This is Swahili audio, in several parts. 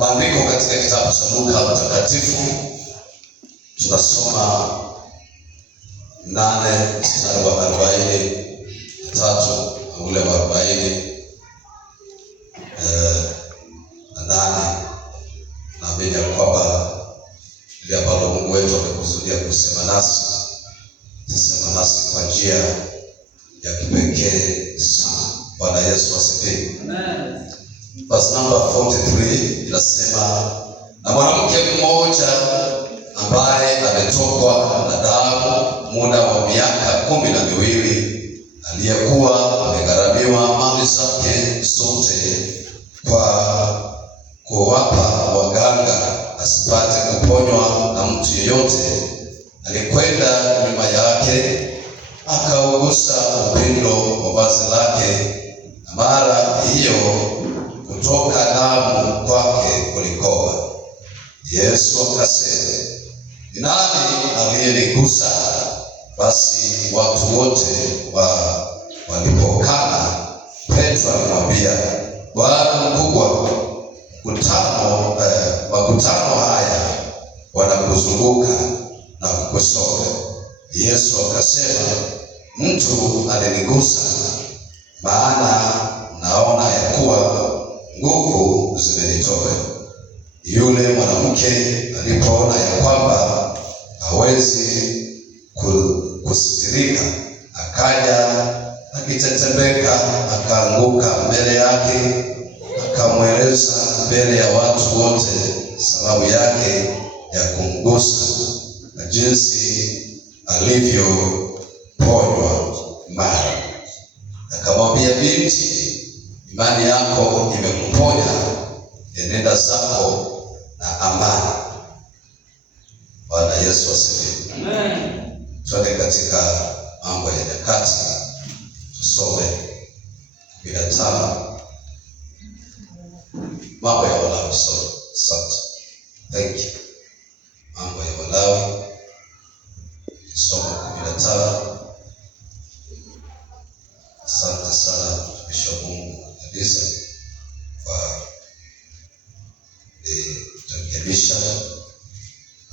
Maandiko katika kitabu cha Luka Mtakatifu tunasoma 8 mstari wa 43 ule wa 40 na 8. Naamini ya kwamba ile ambalo Mungu wetu amekusudia kusema nasi, tusema nasi kwa njia ya kipekee sana. Bwana Yesu asifiwe. Amen. Verse number 43 inasema, na mwanamke mmoja ambaye ametokwa na damu muda wa miaka 12, aliyekuwa amegharamiwa mali zake zote kwa kuwapa waganga asipate kuponywa na mtu yeyote, alikwenda nyuma yake akaugusa upindo wa vazi lake, na mara hiyo kutoka damu kwake kulikoma. Yesu akasema, ni nani aliyenigusa? Basi watu wote walipokana, Petro alimwambia, Bwana mkubwa, makutano haya wanakuzunguka na kukusonga. Yesu akasema, mtu alinigusa, maana naona ya kuwa nguvu zimenitoka. Yule mwanamke alipoona ya kwamba hawezi kusitirika, akaja akitetemeka, akaanguka mbele yake, akamweleza mbele ya watu wote sababu yake ya kumgusa na jinsi alivyoponywa mara. Akamwambia, binti, imani yako imekuponya, enenda zako na amani. Bwana Yesu asifiwe. Amen. Tuende katika Mambo ya Nyakati, tusome 15. Mambo ya Walawi, asante. Thank you. Mambo ya Walawi, tusome 15. Asante sana mtumishi wa Mungu kabisa kwa kurekebisha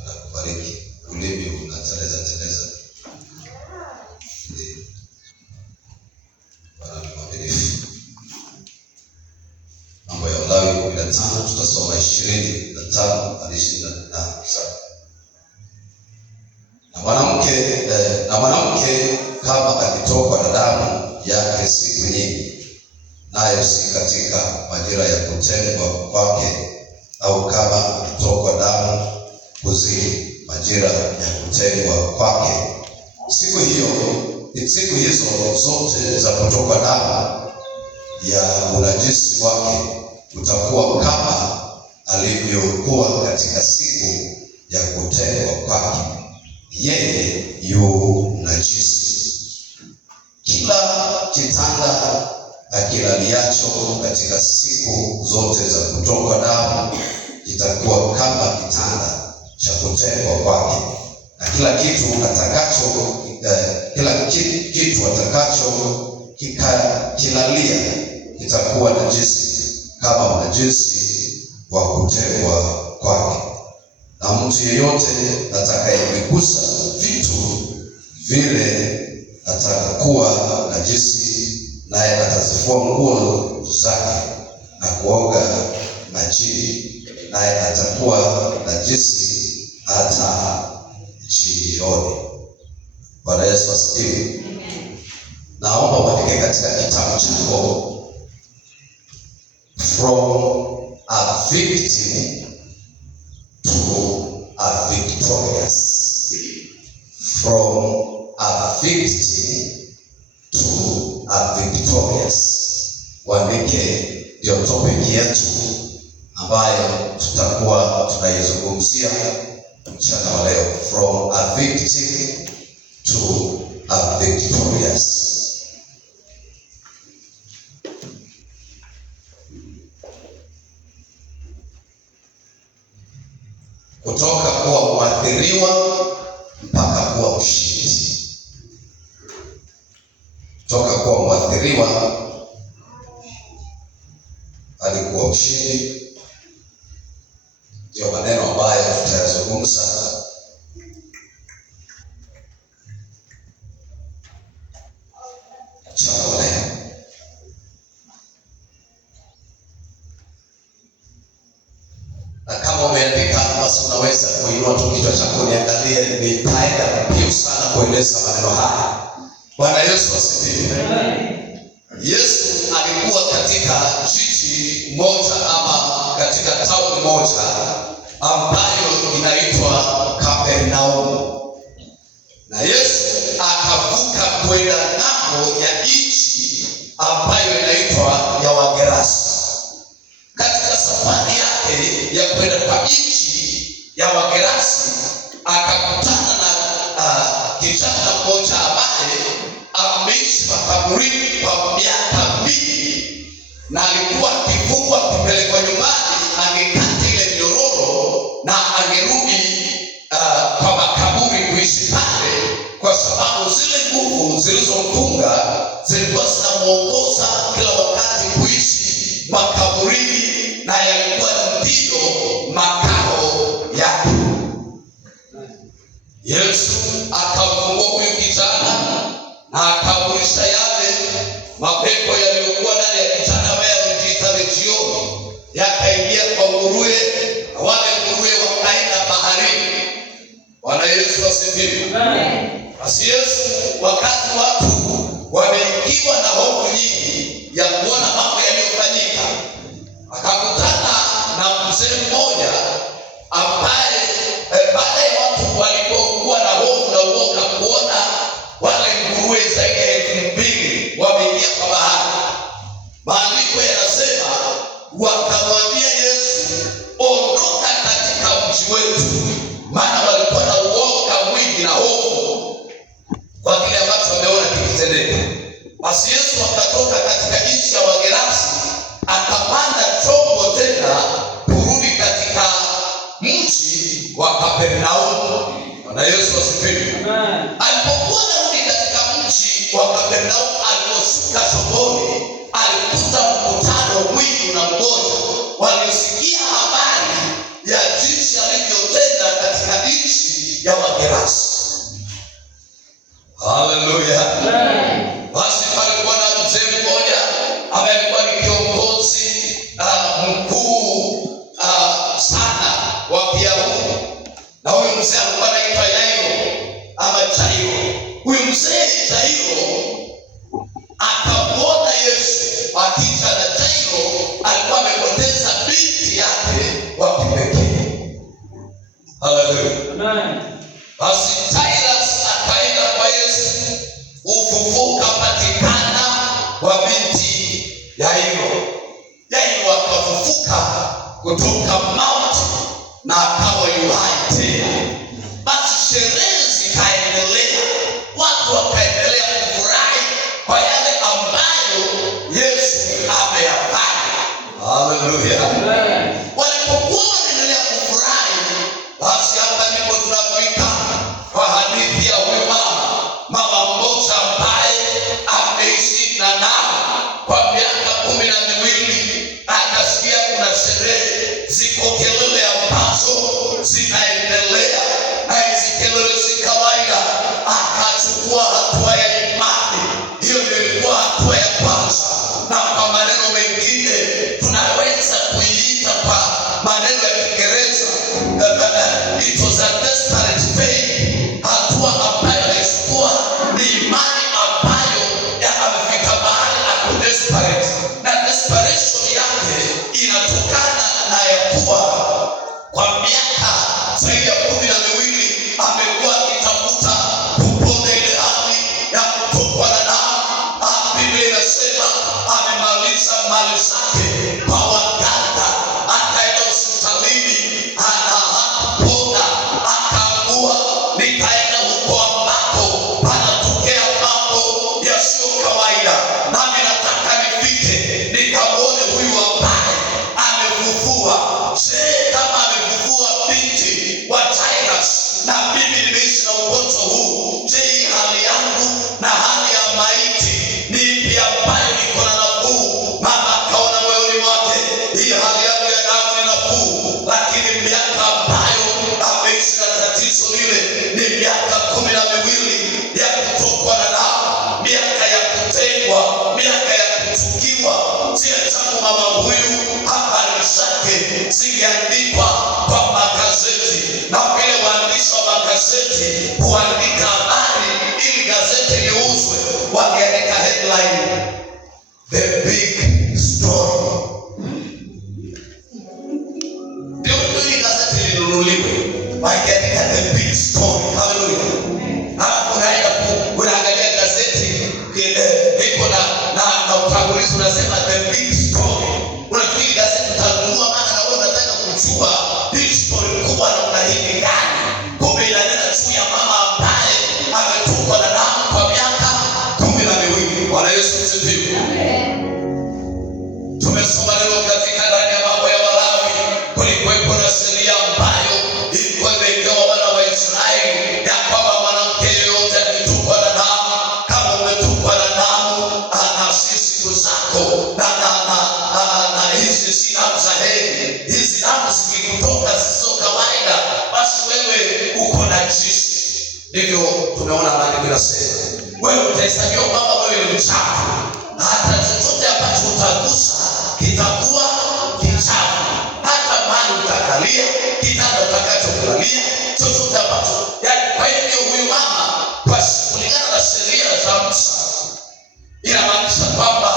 na kubariki. Ulimi unateleza. Bwana ni mwaminifu. Mambo ya Walawi 15, tutasoma 25 hadi 27. Na mwanamke kama akitokwa na damu yake siku nyingi, nayo si katika majira ya kutengwa kwake, au kama akitokwa damu kuzidi majira ya kutengwa kwake, siku hizo zote za kutokwa damu ya unajisi wake utakuwa kama alivyokuwa katika siku ya kutengwa kwake. Yeye yu najisi. Kila kitanda akilaliacho katika siku zote za kutokwa damu kitakuwa kama kitanda cha kutengwa kwake, na kila kitu atakacho kilalia kitakuwa najisi kama unajisi wa kutengwa kwake. Na mtu yeyote atakayevigusa vitu vile atakuwa najisi, naye atazifua nguo zake na kuoga majini, naye atakuwa najisi hata jioni. Bwana Yesu asifiwe. Naomba uandike katika kitabu chako, from a victim to a victorious. From a victim to a victorious. Uandike ndio topic yetu ambayo tutakuwa tunaizungumzia mchana wa leo. From a victim to a victorious. Kutoka kuwa mwathiriwa mpaka kuwa mshindi. Kutoka kuwa mwathiriwa hadi kuwa mshindi, Ndio maneno ambayo tutayazungumza mchana leo. Na kama umeandika basi unaweza kuinua tu kichwa chako niangalie. Nitaenda mbio sana kueleza maneno haya. Bwana Yesu asifiwe. Yesu alikuwa katika jiji moja ama katika town moja ambayo inaitwa Kapernaumu. Na Yesu akavuka kwenda ng'ambo ya nchi ambayo inaitwa ya Wagerasi. Katika safari yake ya kwenda kwa nchi ya Wagerasi akakutana na kijana mmoja ambaye ameishi makaburini kwa miaka mingi, na alikuwa akifungwa kupelekwa nyumbani. Angekata ile minyororo na angerudi kwa makaburi kuishi pale, kwa sababu zile nguvu zilizomfunga zilikuwa zinamuongoza kila wakati kuishi makaburini, na yalikuwa ndiyo makao yake. Yesu akamfungua huyu kijana na akaamrisha yale mapepo yaliyokuwa ndani ya kijana ambaye alijiita Legioni yakaingia kwa nguruwe, na wale nguruwe wakaenda baharini. Bwana Yesu asifiwe. Basi Yesu, wakati watu wameingiwa na hofu nyingi ya kuona mambo yaliyofanyika, akakutana na mzee mmoja ambaye baada ya watu walipokuwa na hofu na uoga kuona wale nguruwe zaidi ya 2,000 wameingia kwa bahari, maandiko yanasema wakamwambia Yesu, ondoka katika mji wetu, maana walikuwa na uoga mwingi na hofu kwa kile ambacho wameona kikitendeka. Basi Yesu akatoka katika nchi ya Wagerasi akapanda chombo tena kurudi katika mji wa Kapernaumu. Bwana Yesu asifiwe. Alipokuwa anarudi katika mji wa Kapernaumu, aliposhuka chomboni, alikuta mkutano mwingi na mmoja waliosikia habari ya jinsi alivyotenda katika nchi ya Wagerasi. Haleluya. Basi palikuwa na mzee mmoja ambaye alikuwa ni kiongozi mkuu sana wa Kiyahudi, na huyu mzee alikuwa anaitwa Yairo ama Jairo. Huyu mzee Jairo akamwona Yesu akija, na Jairo alikuwa amepoteza binti yake wa kipekee. Haleluya. Basi Jairus akaenda kwa Yesu, ufufuo ukapatikana kwa binti Yairo. Yairo akafufuka kutoka mauti na akawa yu hai tena. Basi sherehe zikaendelea, watu wakaendelea kufurahi kwa yale ambayo Yesu ameyafanya. Haleluya. Walipokuwa wanaendelea kufurahi, basi hapa ndipo tunafika kwa hadithi ya huyu mama mmoja ambaye ameishi na nao kwa miaka 12. Akasikia kuna sherehe, ziko kelele ambazo zinaendelea, na hizi kelele si kawaida. Akachukua hatua ya imani. Hiyo ndio ilikuwa hatua ya kwanza, na kwa maneno mengine tunaweza kuiita kwa maneno ya Kiingereza, it was a desperate faith. Hatua ambayo alichukua ni imani ambayo amefika mahali ako desperate, na desperation yake inatokana na ya kuwa kwa miaka zaidi ya 12 amekuwa akitafuta kupona ile hali ya kutokwa na damu. Biblia inasema amemaliza mali zake kwa waganga, akaenda hospitalini na hakupona, akaangua. Nikaenda huko ambako panatokea mambo yasiyo kawaida, nami nataka nifike nikamwone huyu ambaye amefufua. Je, kama amefufua binti wa Jairus na mimi nimeishi na ugonjwa huu, je, hali yangu na hali ya maiti ni ipi ambayo niko na nafuu? Mama akaona moyoni mwake, hii hali yangu ya damu ni nafuu, lakini miaka zingeandikwa kwa magazeti, na vile waandishi wa magazeti huandika habari ili gazeti liuzwe, wangeandika headline the big story, ndio ili gazeti linunuliwe, wangeandika the big story. Haleluya. Hapo unaangalia gazeti iko na utangulizi unasema the big story. Unafikiri gazeti utanunua maana na wewe unataka kujua hii story kubwa na unahidi gani? Kumbe inanena juu ya mama ambaye ametupwa na damu kwa miaka 12. Bwana Yesu asifiwe. Tumesoma leo katika ndani ya mambo ya Walawi, kulikuwepo na sheria ambayo ilikuwa imewekewa wana wa Israeli ya kwamba mwanamke yeyote akitupwa na damu, kama umetupwa na damu na siku zako na hizi si damu za hedhi, hizi damu zikikutoka zisizo kawaida, basi wewe uko najisi. Ndivyo tumeona maandiko yanasema, wewe utahesabiwa kwamba wewe ni mchafu, na hata chochote ambacho utagusa kitakuwa kichafu. Hata mahali utakalia, kitanda utakachokulalia, chochote ambacho kwa hivyo huyu mama kwa kulingana na sheria za Musa inamaanisha kwamba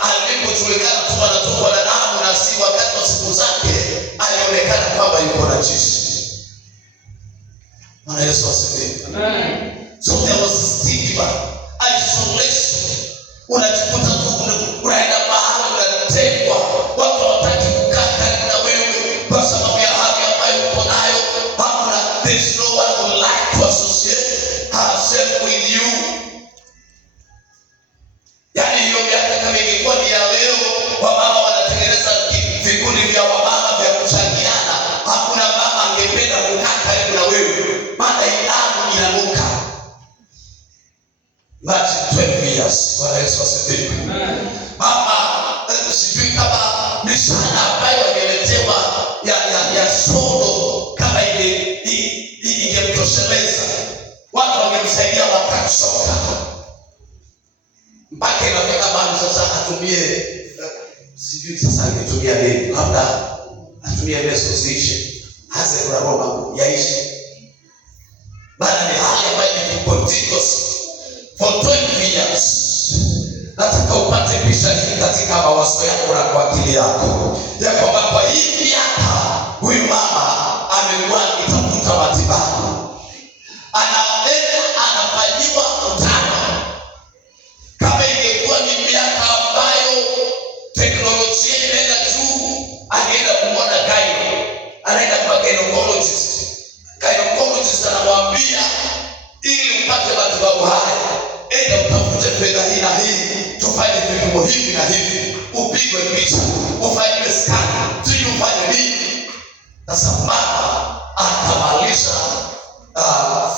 alipojulikana tu anatokwa na damu na si wakati wa siku zake, alionekana kwamba yuko najisi. Bwana Yesu asifiwe. Amen. So there was stigma, isolation. Unajikuta tu unaenda mahali unatengwa, watu hawataki kukaa karibu na wewe kwa sababu ya hali ambayo uko nayo. Hamna, there's no one who like to associate herself with you. Yaani hiyo miaka kama ingekuwa ni ya leo, wamama wanatengeneza vikundi vya wamama vya kuchangiana, hakuna mama angependa kukaa karibu na wewe, maana damu inanuka. Imagine 12 years. Bwana Yesu asifiwe. Mama sijui kama mishahara ambayo angeletewa ya sodo kama ingemtosheleza, watu wangemsaidia wakachoka, mpaka inafika mahali sasa atumie sijui sasa angetumia nini, labda atumie meso ziishe, haze kuna Roma yaishe. Bana ni hali ambayo ni continuous for 12 years. Nataka upate picha hii katika mawazo yako na kwa akili yako, ya kwamba kwa hii miaka huyu mama amekuwa akitafuta matibabu, anaenda anafanyiwa mtano. Kama ingekuwa ni miaka ambayo teknolojia inaenda juu, anaenda kumwona gyno, anaenda kwa gynecologist. Gynecologist anamwambia ili upate matibabu haya, enda utafute fedha hii na hii, tufanye vipimo hivi na hivi, upigwe picha, ufanyiwe scan, sijui ufanye nini. Sasa mama akamalisha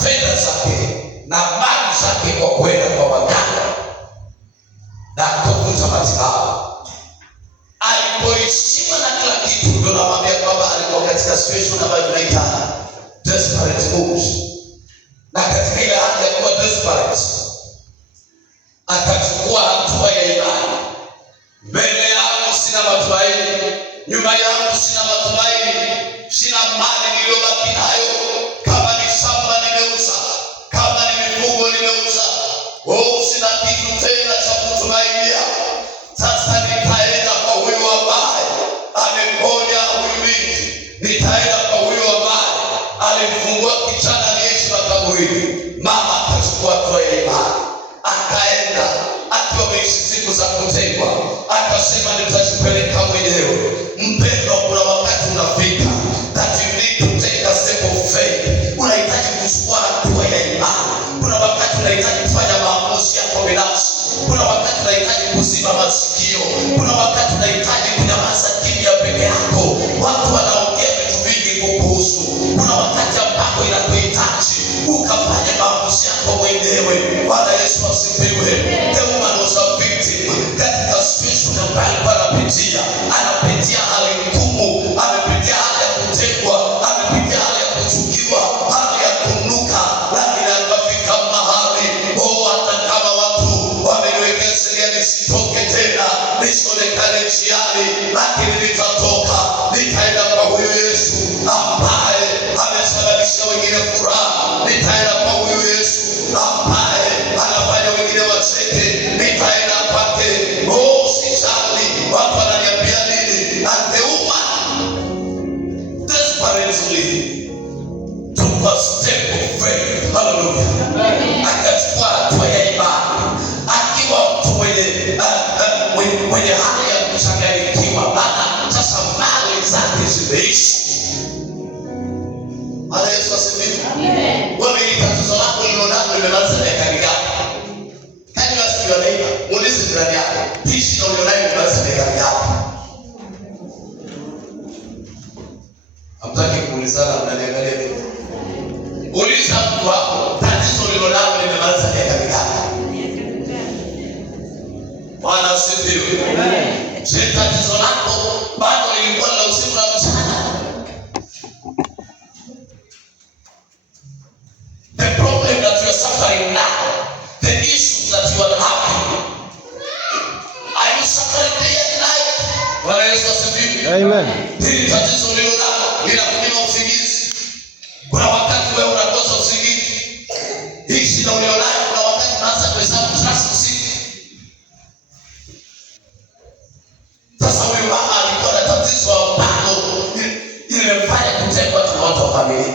fedha zake na mali zake kwa kwenda kwa waganga na kutafuta matibabu. Alipoishiwa na kila kitu, ndio namwambia kwamba alikuwa katika situation ambayo tunaita desperate mood. Na katika ile hali ya kuwa desperate, akachukua hatua ya imani. Mbele yangu sina matumaini, nyuma yangu sina matumaini, sina mali niliyobaki nayo. Kama ni shamba nimeuza, kama ni mifugo nimeuza, sina kitu tena cha kutumainia. Sasa nitaenda kwa huyu ambaye ameponya huyu binti, nitaenda kwa huyu ambaye alimfungua kichana aliyeishi makaburini. Mama akachukua hatua ya imani, akaenda akiwa ameishi siku za kutengwa, akasema nitajipeleka mwenyewe. Mpendwa, kuna wakati unafika that you need to take a step of faith. Unahitaji kuchukua hatua ya imani. Kuna wakati unahitaji kufanya maamuzi yako binafsi. Kuna wakati unahitaji kuziba masikio. Kuna wakati unahitaji kunyamaza kimya peke yako. Watu wanaongea vitu vingi kukuhusu. Kuna wakati ambapo inakuhitaji ukafanye maamuzi yako mwenyewe. Bwana Yesu asifiwe. The woman was a victim katika situation ambayo alikuwa anapitia hali ngumu, amepitia hali ya kutekwa, amepitia hali ya kuchukiwa, hali ya kunuka, lakini akafika mahali hata kama watu wameniwekea sheria nisitoke tena, nisionekane njiani, lakini nitatoka, nitaenda kwa differently. Took a step of faith. Hallelujah. Akachukua hatua ya imani. Akiwa mtu mwenye hali ya kuchanganyikiwa, maana sasa mali zake zimeishi. Bwana Yesu asifiwe. Amen. Wewe ni tatizo lako lililonalo limemaliza miaka mingapi? Kani wasikia neighbor, muulize jirani yako, ishi na ulionayo limemaliza miaka mingapi? Hamtaki kuulizana, mnaniangalia mimi. Uliza mtu wako, tatizo lililonalo limemaliza miaka mingapi? Bwana asifiwe. Amen. Je, tatizo lako bado lilikuwa la usiku na mchana? The problem that you are suffering now, the issues that you are having, are you suffering day and night? Bwana Yesu asifiwe. Amen. Hili tatizo lililonalo linakunyima usingizi. Kuna wakati wewe unakosa usingizi. Hii shida ulionayo, kuna wakati unaanza kuhesabu sasa usiku. Sasa huyu mama alikuwa na tatizo ambalo ilimfanya kutengwa na watu wa familia.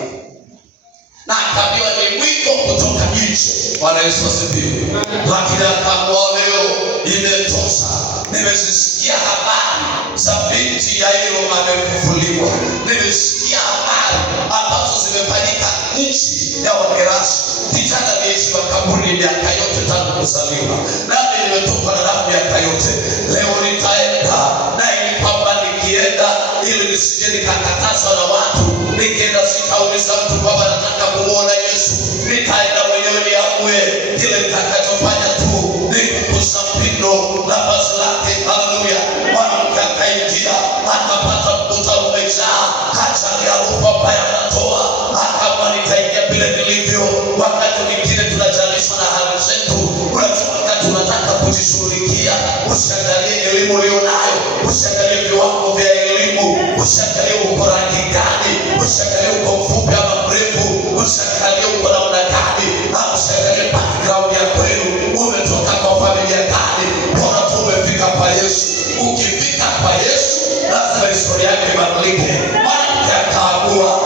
Na akaambiwa ni mwito kutoka nje. Bwana Yesu asifiwe. Lakini akaamua leo imetosha. Nimesikia habari za binti Yairo amefufuliwa. Nimesikia habari ambazo zimefanyika nchi ya Wagerasi. Kijana aliyeishi makaburi miaka yote tangu kuzaliwa. Nami nimetoka na damu miaka yote. Leo nitaenda, na ili kwamba nikienda ili nisije nikakatazwa na watu. Nikienda sitauliza mtu kwamba nataka kumuona Yesu. Nitaenda mwenyewe niamue kile nitakachofanya tu ni kugusa pindo la vazi lake. Haleluya. Mwanamke akaingia, akapata mkutano umejaa, hajali harufu ambayo anatoa. Akaamua nitaingia vile nilivyo. Wakati mwingine tunajalishwa na hali zetu. Wakati unataka kujishughulikia, usiangalie elimu ulionayo, usiangalie viwango vya elimu, usiangalie uko rangi gani, usiangalie uko mfupi ama mrefu, usiangalie uko namna gani, usiangalie background ya kwenu, umetoka kwa familia gani. Bora tu umefika kwa Yesu. Ukifika kwa Yesu, lazima historia yake ibadilike. Mwanamke akaamua,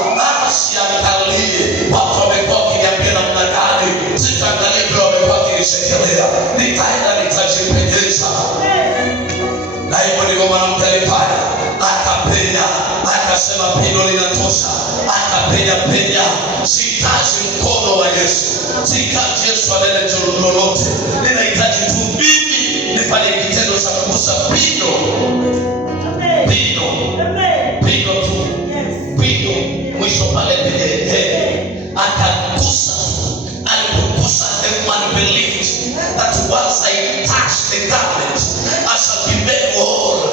siangalie watu wamekuwa wakiniambia namna gani, sitaangalia vile wamekuwa wakinishekelea. Nitaenda nitajipenyeza. Na hivyo ndivyo mwanamke alifanya. Akapenya, akasema pindo linatosha. Akapenya. Sihitaji mkono wa Yesu, sihitaji Yesu anene lolote. Ninahitaji tu mimi nifanye kitendo cha kugusa pindo. Pindo tu. Pindo. Mwisho pale akagusa. Alipogusa, the man believed that once I touch the garment, I shall be made whole.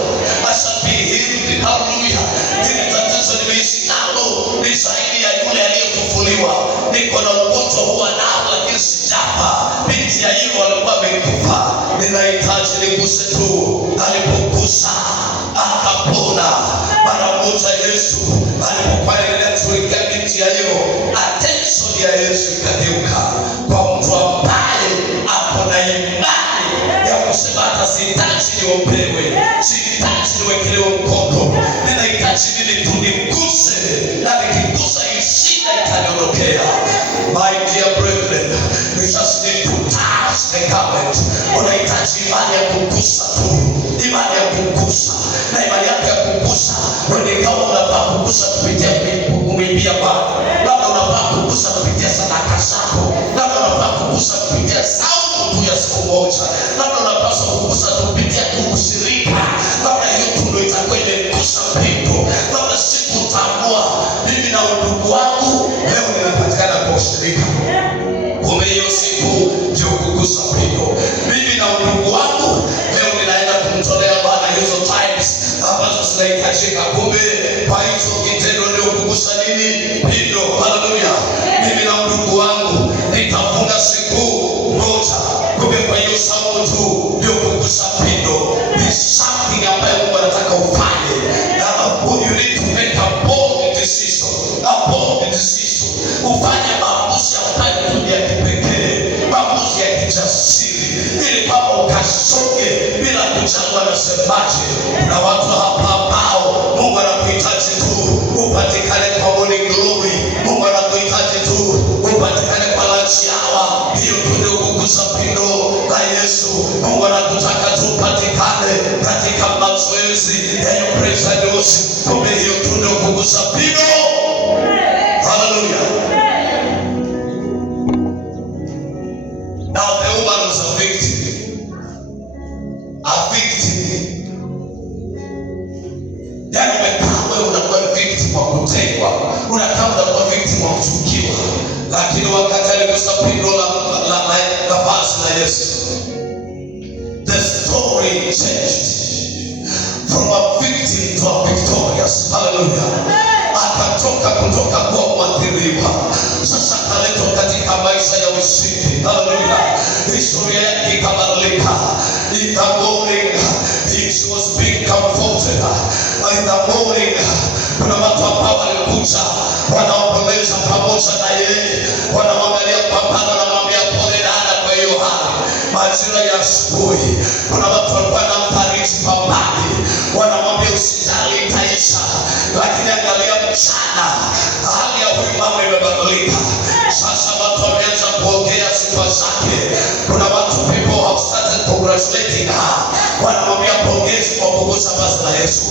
I shall be healed. Hallelujah. Hili tatizo nimeishi nalo ni zaidi ya yule aliyefufuliwa. Niko na ugonjwa huwa nao lakini sijafa. Binti ya Yairo alikuwa amekufa. Ninahitaji niguse tu. Alipogusa akapona. Mara moja Yesu alipokuwa anaelekea binti ya Yairo, attention ya Yesu ikageuka kwa mtu ambaye hapo na imani ya kusema hata sihitaji niombewe, sihitaji niwekelewe mkono, ninahitaji mimi tu niguse, na nikigusa hii shida itaniondokea. My dear brethren, we just need to touch the garment. Unahitaji imani ya kugusa tu, imani ya kugusa. Na imani yako ya kugusa, wewe kama unafaa kugusa kupitia kumwimbia Bwana, labda unafaa kugusa kupitia sadaka zako, labda unafaa kugusa kupitia sauti tu ya siku moja, labda unapaswa kugusa kupitia ushirika, labda hiyo tu ndio itakuwa imegusa pindo. Labda siku utaamua mimi na ndugu wangu leo ninapatikana kwa ushirika. Kumbe hiyo siku ndio kugusa pindo. Mimi na ndugu wangu leo ninaenda kumtolea Bwana hizo times ambazo zinahitajika. Kumbe kwa hicho kitendo ndio kugusa nini? Pindo. Haleluya. Mimi na ndugu wangu nitafunga siku moja. Kumbe kwa hiyo sauti tu ndio kugusa pindo. Ni something ambayo Mungu anataka ufanye. You need to make a bold decision. A bold decision. Ufanye maamuzi ambayo ni ya kipekee, maamuzi ya kijasiri, ili kwamba ukasonge bila kuchagua nasemaje. Na watu hapa ambao Mungu anakuhitaji tu upatikane kwa morning glory. Mungu anakuhitaji tu upatikane kwa lunch hour. Hiyo tu ndio kugusa pindo la Yesu. Mungu anakutaka tu upatikane katika mazoezi ya praise and worship. Kumbe hiyo tu ndio kugusa pindo. Hallelujah. Now the woman was a victim. A victim. Yaani umekaa wewe unakuwa victim wa kutengwa. Unakaa unakuwa victim wa kuchukiwa. Lakini wakati aligusa pindo la vazi la Yesu, the story changed from a victim to a victorious. Hallelujah. Akatoka kutoka kwa mwathiriwa, sasa akaletwa katika maisha ya ushindi. Hallelujah. Historia yake ikabadilika. In the morning, she was being comforted. In the morning, kuna watu ambao walikuja wanaomboleza pamoja na yeye, wanamwangalia kwa pano, wanamwambia pole dada kwa hiyo hali. Majira ya asubuhi, kuna watu walikuwa wanamfariji kwa mbali, wanamwambia usijali itaisha. Lakini angalia mchana, hali ya huyu mama imebadilika. Sasa watu wameanza kuongea sifa zake. Kuna watu, people have started congratulating her. Wanamwambia pongezi kwa kugusa vazi la Yesu.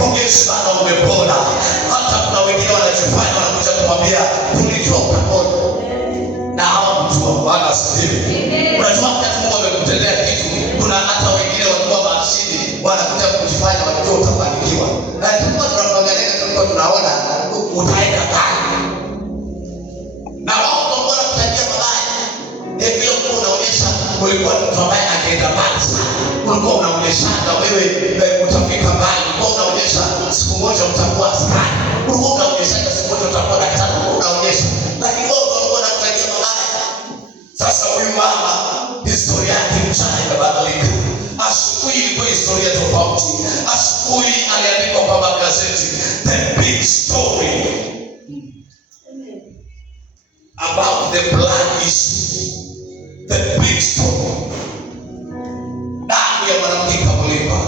Pongezi sana, umepona. Hata kuna wengine wanajifanya wanakuja kumwambia tulijua utapona. Na hawamjua. Bwana asifiwe. Unajua wakati Mungu amekutendea kitu, kuna hata wengine walikuwa maashini wanakuja kujifanya wanajua utafanikiwa. Na tulikuwa tunaangalia, tulikuwa tunaona utaenda kali. Na wao walikuwa wanakutajia mabaya. Hivi leo unaonyesha ulikuwa mtu ambaye anaenda mbali sana. Ulikuwa unaonyeshana wewe utafika mbali. Ulikuwa unaonyesha siku moja utakuwa askari. Ulikuwa unaonyesha siku moja utakuwa daktari. Ulikuwa unaonyesha. Lakini wao walikuwa wanakutajia mabaya. Sasa huyu mama, historia yake mchana imebadilika. Asubuhi ilikuwa historia tofauti. Asubuhi aliandikwa kwa magazeti the big story about the blood issue. The big story. Damu ya mwanamke ikamulipa.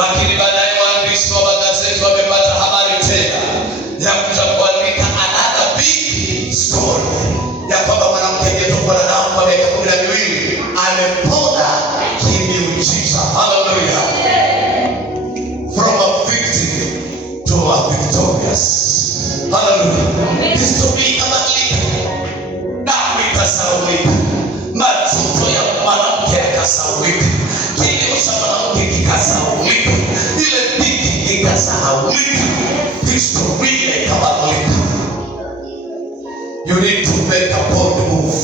Lakini baadaye waandishi wa magazeti wamepata habari tena ya kuja kuandika another big story ya kwamba mwanamke aliyetokwa na damu kwa miaka 12 amepona kimiujiza. Hallelujah. From a victim to a victorious. Hallelujah. Historia ikabadilika. Damu ikasahaulika. Majuto ya mwanamke yakasahaulika. Kilio cha mwanamke kikasahaulika. Ile dhiki ikasahaulika. Historia ikabadilika. You need to make a bold move.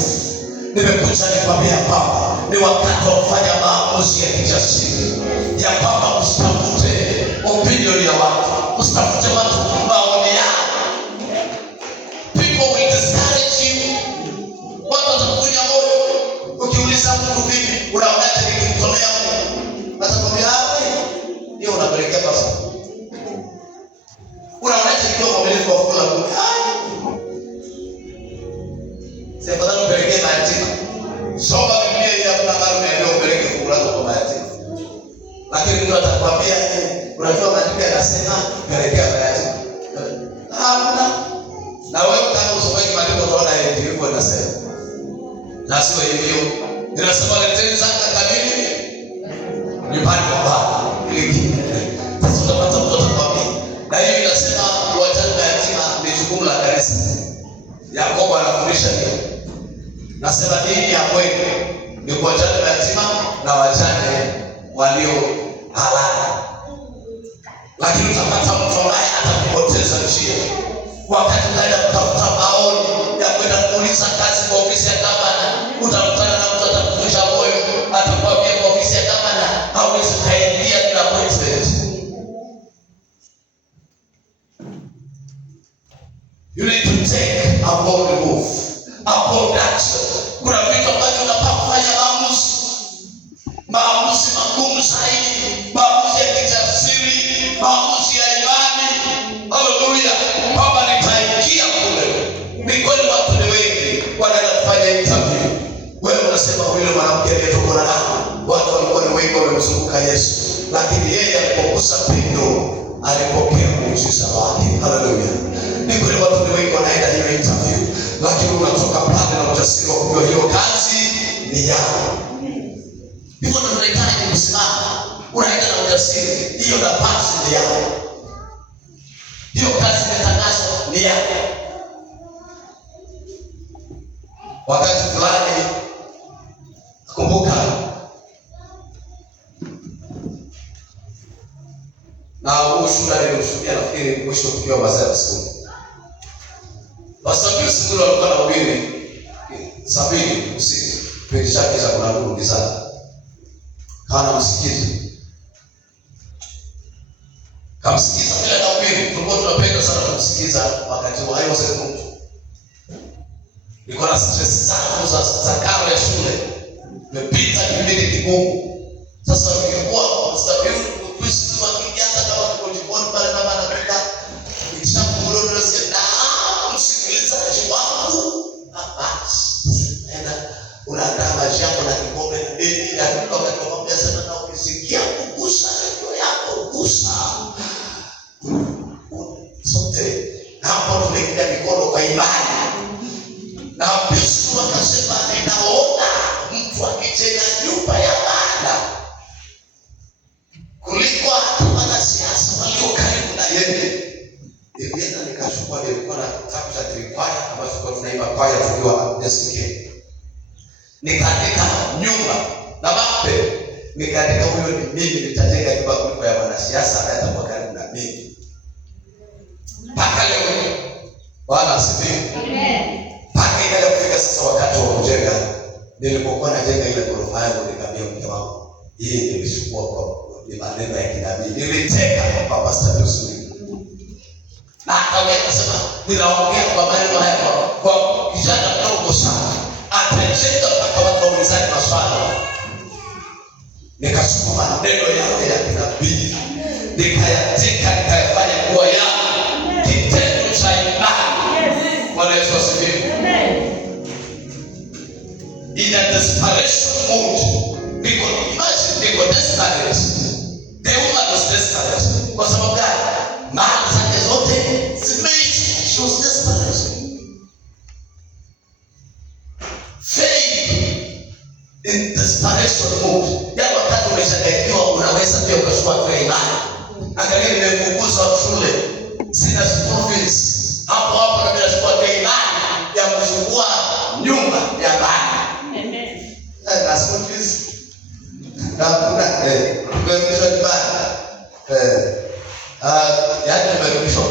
Nimekuja nikwambia kwamba ni wakati wa kufanya maamuzi ya kijasiri, ya kwamba msitafute opinion ya watu, msitafute watu maoni yao. People will discourage you. Watu watakunya moyo. Ukiuliza mtu vipi, unaonaje nikimtolea Mungu? Atakwambia hiyo unapelekea basi. Unaonaje nikiwa mwaminifu kwa fungu la 10? Sasa upelekee mayatima. Soma Biblia hii, hakuna mahali unaambiwa upeleke fungu lako kwa mayatima. Lakini mtu atakwambia unajua maandiko yanasema pelekea mayatima. Hamna. Na wewe kama usomaji maandiko utaona hivyo inasema. Na sio hivyo. Inasema leteni zaka kamili nyumbani kwa Baba. Sasa utapata mtu atakwambia. Na hiyo inasema wajane mayatima ni jukumu la kanisa. Yakobo anafundisha hiyo. Nasema dini ya kweli ni kuwajali mayatima na wajane walio halali. Lakini utapata mtu ambaye atakupoteza njia. Wakati unaenda kutafuta maoni ya kwenda kuuliza kazi kwa ofisi ya gavana, utakutana na mtu atakuvunja moyo, atakwambia kwa ofisi ya gavana hauwezi kaingia bila appointment. You need to take a bold move, a bold action. Kuna vitu ambavyo unapaswa kufanya maamuzi magumu zaidi, maamuzi ya kijasiri, maamuzi ya imani. Hallelujah. Baba nitaingia kule. Ni kweli watu ni wengi wanaenda kufanya interview. Wewe unasema yule mwanamke aliyetokwa na damu, watu walikuwa ni wengi wamemzunguka Yesu, lakini yeye alipogusa pindo alipokea muujiza wake. Hallelujah. Ni kweli watu ni wengi wanaenda hiyo interview, lakini unatoka pale na ujasiri wa kujua hiyo kazi ni yako. Hivyo ndio tunahitaji kusimama. Unaenda na ujasiri, hiyo nafasi ni yako. Hiyo kazi imetangazwa ni yako. Wakati fulani kumbuka, na ushuhuda nilimshuhudia nafikiri mwisho tukiwa wazee siku. Pastor Yusuf alikuwa anahubiri saa 2 usiku, kipindi chake cha kunaabudu gizani. Kana msikiza. Kamsikiza bila anahubiri. Tulikuwa tunapenda sana kumsikiza wakati wa hayo siku. Nilikuwa na stress sana za karo ya shule. Nimepita kipindi kigumu. Sasa ningekuwa Pastor Yusuf akianza kama tuko jikoni pale kama anapika ikishafunguliwa ndio sasa msikilizaji wangu enda unaandaa maji yako na kikombe na nini na kutoka wakati wa mambo sana na ukisikia kugusa ndio yako gusa sote hapo tumekilia mikono kwa imani. Na Yesu akasema ninaona mtu akijenga nyumba ya maana kuliko hata wanasiasa walio karibu na yeye. Nilienda nikachukua, nilikuwa na kitabu cha kwaya ambacho tulikuwa tunaimba kwaya tukiwa SK. Nikaandika nyumba na mape, nikaandika huyo ni mimi, nitajenga nyumba kuliko ya wanasiasa ambaye atakuwa karibu na mimi. Mpaka leo Bwana asifiwe. Amen. Mpaka ikaja kufika sasa wakati wa kujenga, nilipokuwa najenga ile ghorofa yangu nikamwambia mke wangu, yeye nilishukua kwa ni maneno ya kinabii. Niliteka kwa Pastor Yusuf. Na akasema ninaongea kwa maneno haya kwa kijana mdogo sana. Atacheka mpaka watu waulizane maswali. Nikachukua maneno yake ya kinabii. Nikayateka, nikayafanya kuwa yangu. Kitendo cha imani. Bwana Yesu asifiwe. In a desperation mood. Because imagine they were desperate. The woman was desperate. Kwa sababu gani? Mali zake zote zimeisha. She was desperate. Faith in desperation mode. Ya wakati umeshangaikiwa unaweza pia ukachukua kwa imani. Angalia nimefukuzwa shule. Sina school fees. Hapo hapo na bila chukua kwa imani ya kuchukua nyumba ya baba. Amen. Na school fees. Na kuna kumerudishwa nyumbani. Yaani umerudishwa.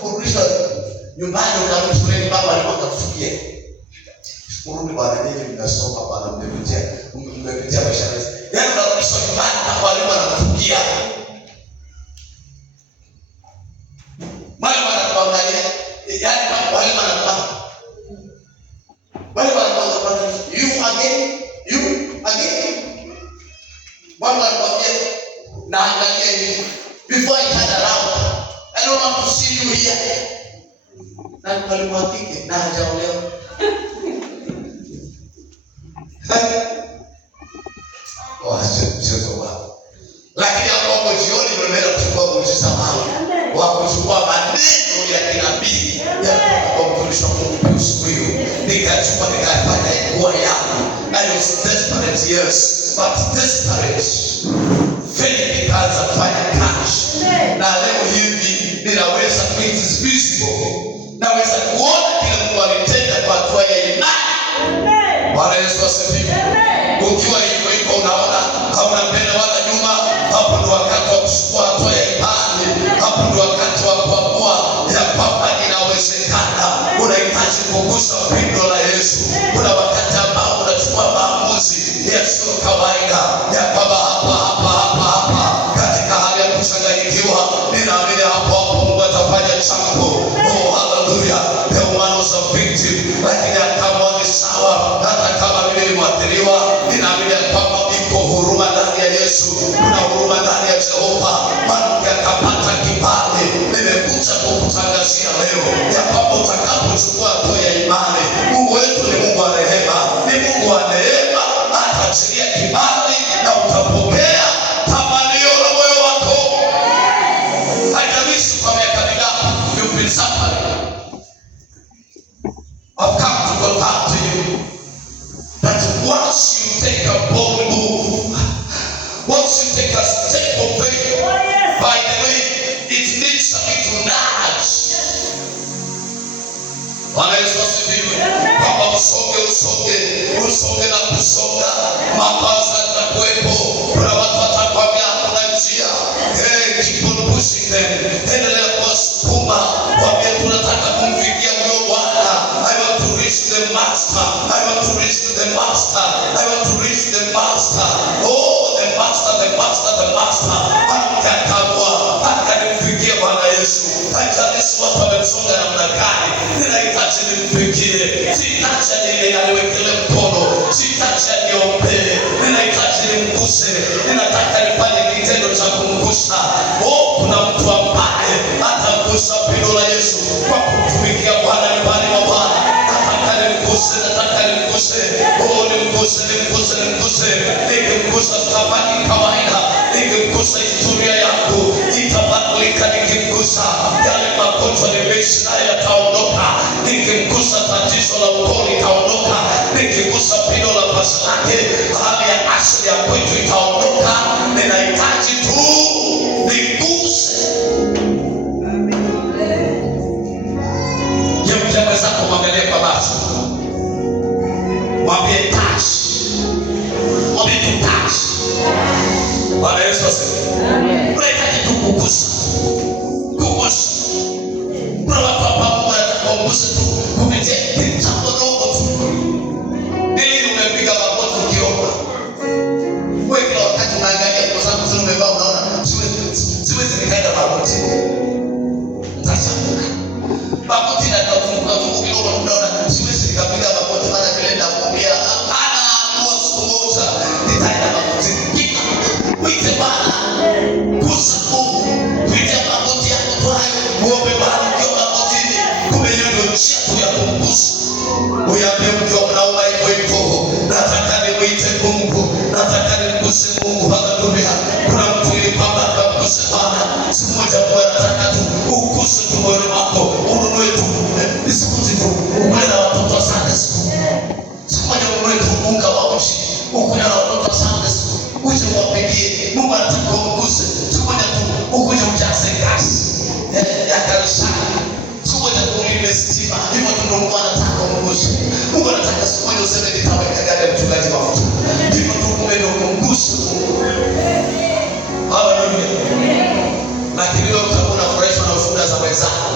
Kurudishwa nyumbani ukarudi shuleni, baba alikuwa atakufikia. Shukuruni Bwana, nyinyi mnasoma Bwana, mmepitia maisha yetu. Yaani unarudishwa nyumbani na walimu wanakufikia. Mwalimu anakuangalia. Yaani walimu anakuangalia. Walimu anakuangalia. You again. Mwalimu anakuambia na angalia hivi. Before I turn around, I don't want to see you here. Na mwalimu wa kike na hajaolewa. Mchezo wao. Lakini hapo jioni ndio naenda kuchukua muujiza wao. Wa kuchukua maneno ya kinabii ya kumtulisha Mungu usiku hiyo. Nikachukua nikafanya kuwa yangu. I was desperate, yes, but desperate. Faith ikaanza kufanya kazi. Na leo hivi ninaweza, it is visible. Naweza kuona kile Mungu alitenda kwa hatua ya imani. Bwana Yesu asifiwe. Ukiwa hivyo hivyo unaona hauna mbele wala nyuma, hapo ndio wakati wa kuchukua hatua ya imani. Hapo ndio wakati wa kuamua ya kwamba inawezekana. Unahitaji kugusa pindo la Yesu. Kuna wakati ambao unachukua maamuzi yasiyo kawaida ya kwamba hapa katika hali ya kuchanganyikiwa, ninaamini hapo Mungu atafanya jambo. Oh, hallelujah. The woman was a victim, lakini akamwona sawa. Hata kama mimi nimeathiriwa, ninaamini kwamba iko huruma ndani ya Yesu. Kuna huruma ndani ya Jehova. Mwanamke akapata kibali. Nimekuja kukutangazia leo ya kwamba utakapochukua hatua ya imani, Mungu wetu ni Mungu wa rehema, ni Mungu wa neema. Ataachilia kibali na utapokea tamanio la moyo wako. Haijalishi kwa usonge na kusonga, makosa yatakuwepo, kuna watu watakwambia hakuna njia. Keep on pushing them. Endelea kuwasukuma, waambie tunataka kumfikia huyo Bwana. I want to reach the master. I want to reach the master. I want to reach the master. Oh, the master, the master, the master. Anakagua, akanimfikia Bwana Yesu. Haijalishi watu wamemsonga namna gani, ninahitaji nimfikie. Sihitaji niwekele mkono, sihitaji niombee, ninahitaji nimguse. Ninataka nifanye kitendo cha kumgusa. Oh, kuna mtu ambaye atagusa pindo la Yesu kwa kumtumikia Bwana nyumbani mwa Bwana. Nataka nimguse. Oh, nimguse. Nikimgusa tutabaki kawaida. Nikimgusa historia yangu itabadilika. Nikimgusa yale magonjwa nimeishi nayo yataondoka. Nikimgusa tatizo la ukoo litaondoka. Nikimgusa pindo la pasi lake, hali ya asili ya kwetu itaondoka. Ninahitaji tu niguse. Yemjama zako mwangalie kwa macho, mwambie touch. Mwambie tu touch. Bwana Yesu asifiwe. Unahitaji tu kugusa. Kuna watu ambao wanataka kugusa tu kupitia jambo dogo tu. Nini umepiga magoti ukiomba? Wewe kila wakati unaangalia kwa sababu sio umevaa, unaona siwezi nikaenda magoti. Nitachafuka. Magoti na kufunguka kidogo, unaona siwezi nikapiga magoti maana vile ndakuambia hapana, kwa siku moja nitaenda magoti. Piga magoti. Mwite Bwana. Gusa Mungu. Mwite magoti yako tu hayo. Muombe Bwana ukiwa magotini. Kumbe hiyo ndio njia tu ya kumgusa. Uyaambie mkiwa mnaomba hivyo. Nataka nimwite Mungu. Nataka nimguse Mungu. Haleluya. Kuna mtu ili kwamba akamguse Bwana. Siku moja kwa nataka tu uguse tu moyo wako. Ununue tu. Nisikuti tu. Ukule na watoto wa Sunday school. Siku moja ununue tu unga wa uji. Ukule na watoto wa Sunday school. Uje wapigie. Mungu anataka umguse. Siku moja tu ukuje ujaze gasi ya kanisani. Siku moja tu ulipe stima. Hivyo tu Mungu anataka umguse. Mungu anataka siku moja useme nitaweka gari ya mchungaji mafuta. Hivyo tu kumbe ndio kumgusa. Haleluya. Lakini leo utakuwa unafurahishwa na ushuhuda za wenzako.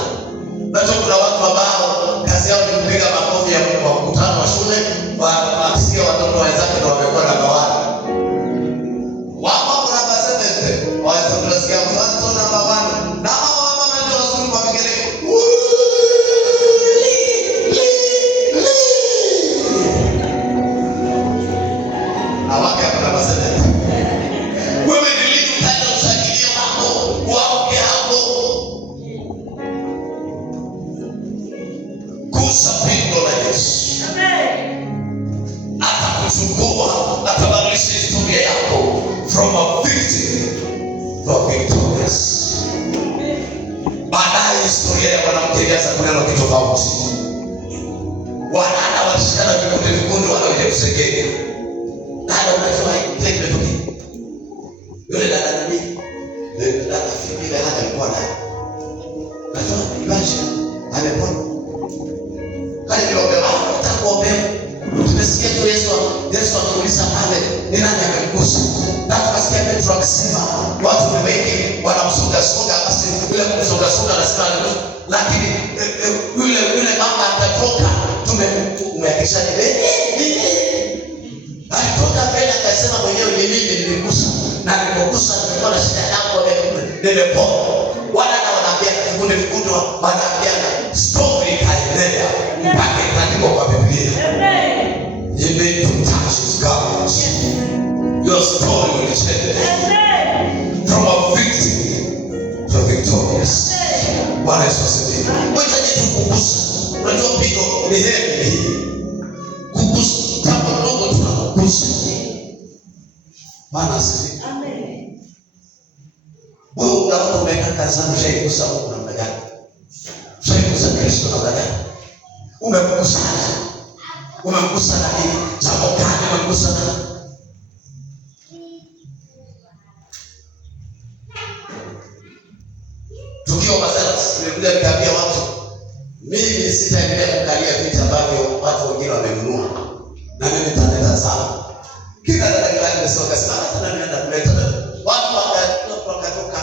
Najua kuna watu ambao kazi yao ni kupiga makofi ya mkutano wa shule, wakisikia watoto wenzake ndio wamekuwa namba 1. Wao namba 7, waweza kusikia mfano namba 1. Na hao mama ndio wazuri kwa vigele. Awaka namba 7. Wewe ni lini utaenda ushangilie wako? Waoke hapo. Gusa pindo la Yesu. Amen. Atakuchukua, atabadilisha historia yako from a victim to a victorious. Baadaye historia ya mwanamke ilianza kunena kitu tofauti. Wanana walishikana vikundi wanaoje kusengenya. Dada unajua hii kitu. Yule dada nani? Dada fikiri hata alikuwa naye. Najua imagine amepona. Kale ndio utakuombea. Tumesikia tu Yesu atuuliza pale ni nani amemgusa. Na tukasikia Petro akisema watu wengi wanamsonga basi yule kumsonga na sana. Lakini yule mama akatoka tumehakikisha alitoka mbele akasema mwenyewe ni mimi niligusa. Na nilipogusa nilikuwa na shida yangu nimepona. Wanaambia vikundi wanaambiana story ikaendelea mpaka ikaandikwa kwa Biblia. Amen. You need to touch His garment. Your story will change. Amen. From a victim to a victorious. Bwana Yesu asifiwe. Unahitaji tu kugusa. Unajua pigo ni heri. Kugusa. Jambo dogo tunakugusa. Bwana asifiwe. Amen. Wewe unaona umeweka kazani ushaigusa Mungu namna gani? Ushaigusa Kristo namna gani? Umemgusa na nini? Jambo gani umemgusa na? Tukiwa masala tumekuja kuambia watu mimi sitaendelea kukalia vitu ambavyo watu wengine wamenunua. Na mimi wanatazama. Kila dakika nimesema sasa hata naenda kuleta watu wakatoka,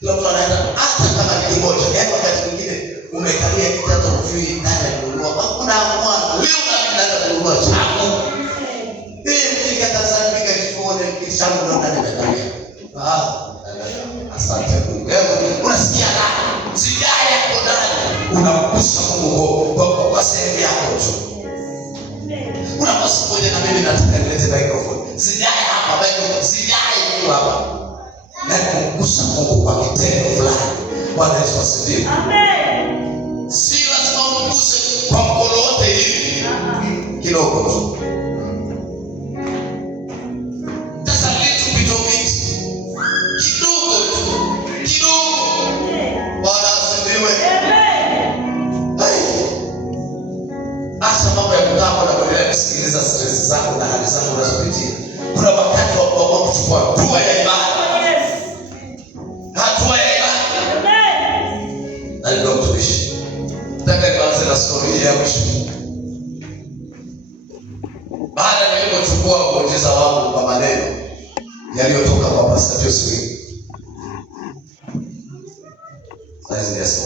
kila mtu anaenda hata kama ni kimoja. Yaani wakati mwingine umekalia kitanda ujui nani alinunua. Hakuna mwana leo naenda kununua changu. Mimi nikatazamika kifuone kishangu ndo ndani nimekalia. Asante Mungu. Wewe unasikia nani? Sijaya yako ndani. Unamkusa Mungu kwa sehemu yako tu. Unapaswa kuja na mimi nataka nilete microphone. Sijaya hapa microphone. Sijaya tu hapa. Na kumkusa Mungu kwa kitendo fulani. Bwana Yesu asifiwe. Amen. Si lazima umkuse kwa mkono wote hivi. Kidogo tu. Sikiliza stress zako na hali zako unazopitia. Kuna wakati wa kuamua kuchukua hatua ya imani. Yes. Hatua ya imani. Amen. Na ndio tuishi. Nataka nianze na story ya mwisho. Baada nilipochukua muujiza wangu kwa maneno yaliyotoka kwa Pastor Joseph. Sasa ni Yesu.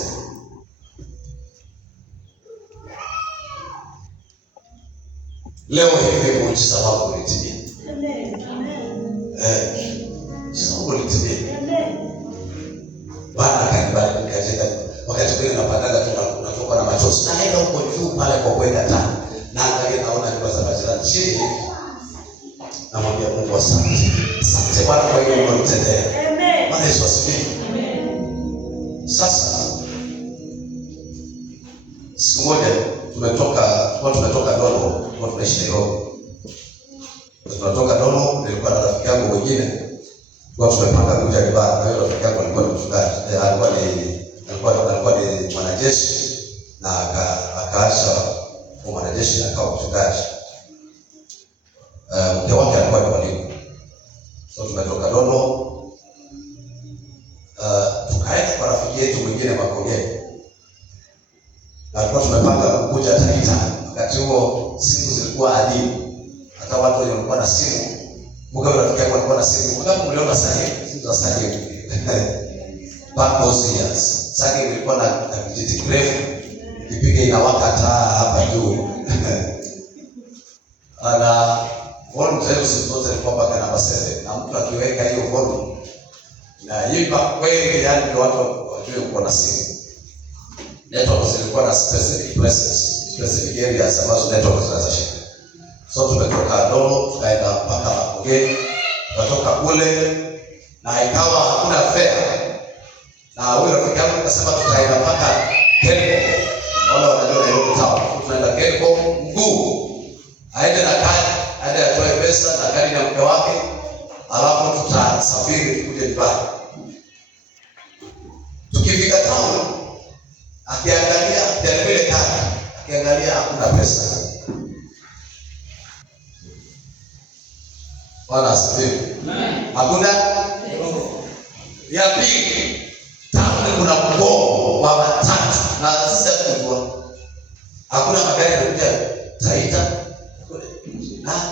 Leo hivi muujiza wangu ulitimia. Amen. Muujiza wangu ulitimia. Amen. Bwana akanibariki nikajenga. Wakati mwingine napataga tunatoka na machozi. Naenda huko juu pale kwa kwenda tano. Na angalia naona nyumba za majirani chini. Namwambia Mungu asante. Asante Bwana kwa hiyo unanitendea. Amen. Bwana Yesu asifiwe. Amen. Sasa siku moja tumetoka Dono, tunaishi Nairobi. Tunatoka Dono, nilikuwa na rafiki yangu mwingine. Kwa tumepanga kuja Kibara. Na yule rafiki yangu alikuwa ni mchungaji. Alikuwa ni mwanajeshi na akaacha kwa mwanajeshi na akawa mchungaji. Mke wake alikuwa ni mwalimu. So tumetoka Dono. Tukaenda kwa rafiki yetu mwingine Makongeni. Na tulikuwa tumepanga kuja Taita. Wakati huo simu zilikuwa adimu. Hata watu wenye walikuwa na simu. Mungu rafiki yako alikuwa na simu. Mungu mliona sahihi. Simu za sahihi. Back those years. Sahihi ilikuwa na kijiti kirefu. Ikipiga inawaka taa hapa juu. Na volume zetu zote zilikuwa mpaka namba 7. Na mtu akiweka hiyo volume na yipa kweli yani ndio watu wajue uko na simu. Network zilikuwa na specific places, specific areas ambazo network zinaweza shika. So tumetoka Dono, tukaenda mpaka Makongeni, tukatoka kule na ikawa hakuna fare. Na huyo rafiki yangu akasema tutaenda mpaka Kenko. Wala wanajua Nairobi town. Tunaenda Kenko mguu. Aende na gari, aende atoe pesa na gari na mke wake. Alafu tutasafiri tukuje nyumbani. Tukifika town akiangalia hakuna pesa. Bwana asifiwe. Hakuna. Ya pili, town kuna mgomo wa matatu na sisi hatukujua. Hakuna magari yanakuja Taita.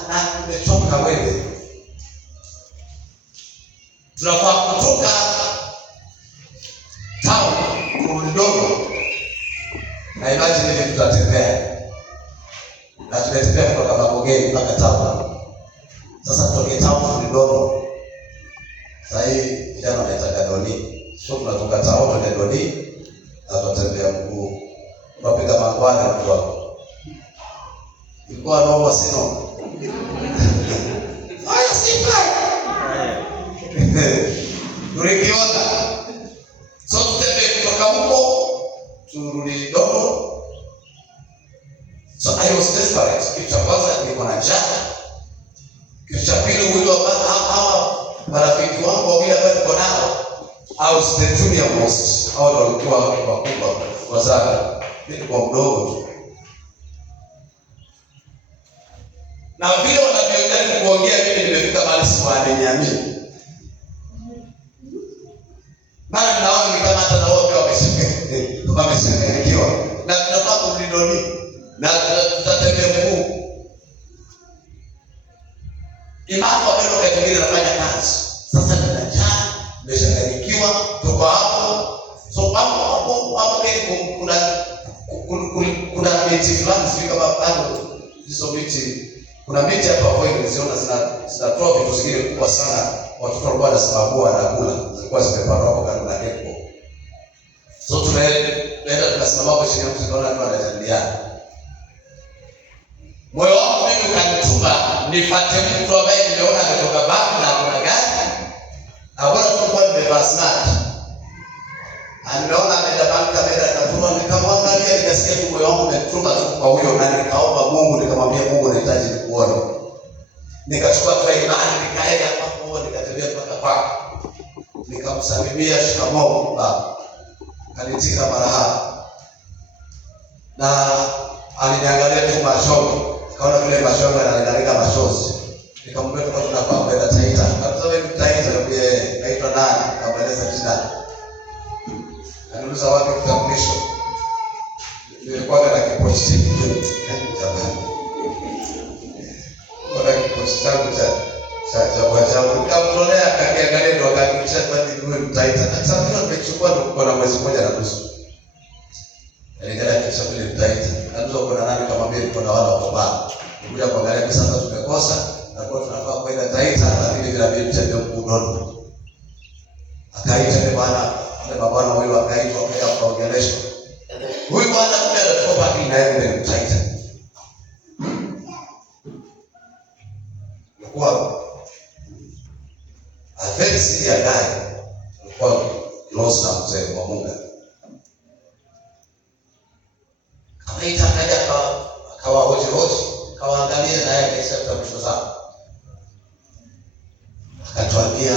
Na tumechoka wewe. Tunafaa kutoka town Dono. Na imagine hivi tutatembea. Na tunatembea kutoka Makongeni mpaka town. Sasa tutoke town ni Dono. Sasa hii vijana wanaitaka Doni. So tunatoka town tuende Doni na tutatembea mguu. Tunapiga mangwana mtu wako. Ilikuwa naomba sino. Haya sifa. Tulikiona. So tutembea kutoka huko turudi Dono. So I was desperate. Kitu cha kwanza nilikuwa na njaa. Kitu cha pili huyo hawa marafiki wangu wawili ambao niko nao I was the junior most. Hao ndio walikuwa wakubwa kwa sana. Mimi kwa mdogo tu. Na vile wanavyojaribu kuongea mimi nimefika mahali siwaamini. Maana naona ni kama hata na wao pia wameshangalikiwa. Na tunafaa kurudi Doni. Na tutatembea mguu. Imani wapendwa wakati mwingine inafanya kazi. Sasa ninajaa, nimeshanganyikiwa, tuko hapo. So hapo kuna miti fulani sio kama bado hizo miti. Kuna miti hapa hapo niliziona zinatoa vitu zingine kubwa sana. Watoto walikuwa wanasababua wanakula. Zilikuwa zimepandwa hapo karibu na depo. So tunaenda tukasimama hapo chini hapo tukaona watu wanajadiliana. Moyo wangu mimi ukanituma nifuate mtu ambaye nimeona ametoka babu na kuna gari. Abona tulikuwa nimevaa smart. Anaona ameenda banka ameenda akatuma, nikamwangalia nikasikia tu moyo wangu umetuma tu kwa huyo, na nikaomba Mungu, nikamwambia Mungu nahitaji nikuone. Nikachukua tu imani nikaenda hapo, nikatembea mpaka kwake. Nikamsalimia shikamoo baba. Alitika marahaba. Na aliniangalia tu machozi. Kaona vile machozi analingalika machozi. Nikamwambia kwa tunafaa kwenda Taita. Kabisa wewe Taita ndio naitwa nani? Kamueleza jina. Aliuliza wapi kitambulisho. Nilikuwa na kipochi jamani. Wala kipochi changu cha nikamtolea akakiangalia ndo akakisha kwani ndio Taita. Na sasa nimechukua kwa na mwezi mmoja na nusu. Nilikaenda kisha vile Taita. Anza kuna nani kama mimi kuna wala wakubwa. Nikuja kuangalia pesa ambazo tumekosa na kwa tunafaa kwenda Taita, lakini vile vile tutende mkudono. Akaita ni bwana, wale mabwana wao wakaitwa kwa kuongeleshwa. Huyu bwana kumbe anatoka paki na yeye ni Taita. Kwa afensi ya gari kwa loss na mzee wa Mungu. Akaita akaja akawa hoje kawaangalia naye akaisha kitambulisho zao. Akatuambia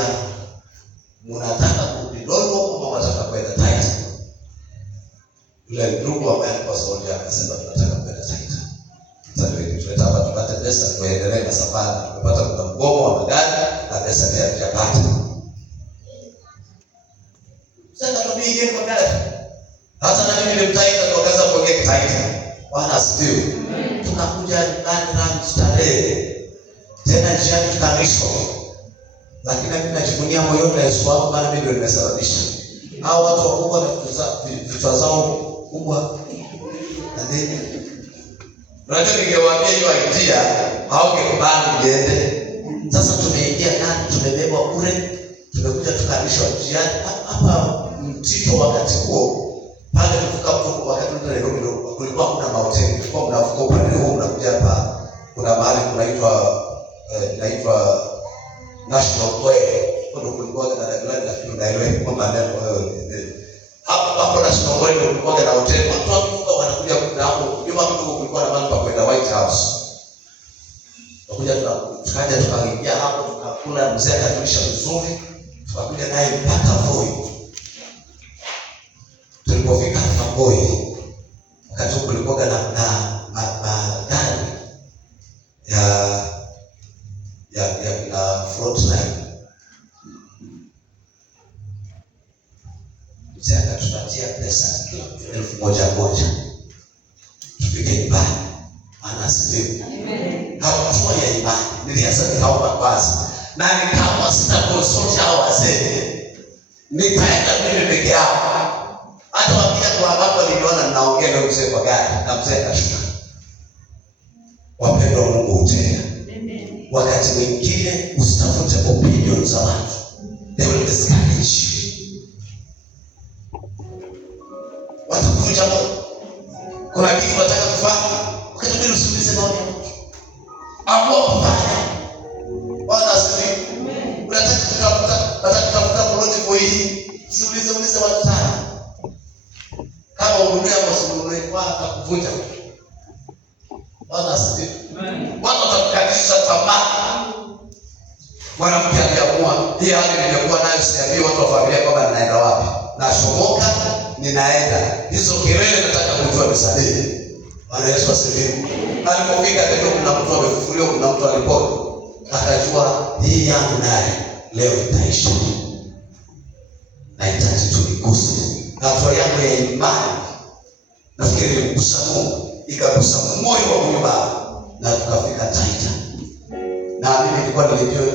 mnataka kupidono kama mnataka kwenda Taita. Yule ndugu ambaye alikuwa Saudi akasema tunataka kwenda Taita. Sasa ndio tuleta hapa tupate pesa tuendelee na safari. Tumepata kuna mgomo wa magari na pesa pia tutapata. Sasa tubiige kwa gari. Hata na mimi nilimtaita tukaanza kuongea Taita. Bwana asifiwe. Tunakuja nyumbani na starehe. Tena njiani tukamishwa. Lakini mimi najivunia moyoni na Yesu wangu, maana mimi ndio nimesababisha. Hao watu wakubwa na vichwa zao kubwa. Na nini? Unajua ningewaambia hiyo idea, haungekubali niende. Sasa tumeingia ndani, tumebebwa kule, tumekuja tukalishwa njiani. Hapa Mtito wakati huo, pale tulifuka mtu wakati ule Nairobi kulikuwa kuna mahoteli. Kulikuwa mnavuka upande huu mnakuja hapa. Kuna mahali inaitwa National Way. Ndio kulikuwa na daladala tunaelewa kwa maneno hapo National Way kulikuwa na hoteli. Watu wakivuka wanakuja hapo. Nyuma kidogo kulikuwa na mahali pa kwenda White House. Tukaja tukaingia hapo tukakula, mzee akatulisha vizuri. Tukakuja naye mpaka Voi. Tulipofika Voi, wakati kulikuwa na magari ya frontline. Mzee akatupatia pesa 1,000 tupige nyumbani. Maana asifiwe. Hatua ya imani. Nilianza nikaomba kwanza. Na nikaamua sitakonsulti hao wazee. Nitaenda mimi peke yangu. Hata wakija kwa hapo niliona ninaongea na mzee kwa gari na mzee akashuka. Wapendwa Mungu utenda. Wakati mwingine usitafute opinion za watu. They will discourage you. Watakuja moyo. Kuna kitu wataka kufanya. Wakati mwingine usiulize maoni ya mtu. Amua kufanya. Bwana asifiwe. Unataka kutafuta ploti hii. Usiulize watu sana. Kama ununulia masununulie kwa atakuvunja. Bwana asifiwe. Watu watakukatisha tamaa. Mwanamke aliamua, hii hali nilikuwa nayo siambii watu wa familia kwamba ninaenda wapi. Nashomoka, ninaenda. Hizo kelele nataka kujua nisaidie. Bwana Yesu asifiwe. Alipofika kendo kuna mtu amefufuliwa, kuna mtu alipona. Akajua hii yangu naye leo itaisha. Nahitaji tu niguse. Hatua yangu ya imani nafikiri iligusa Mungu, ikagusa moyo wa huyu baba na tukafika Taita. Na mimi nilikuwa nilipewa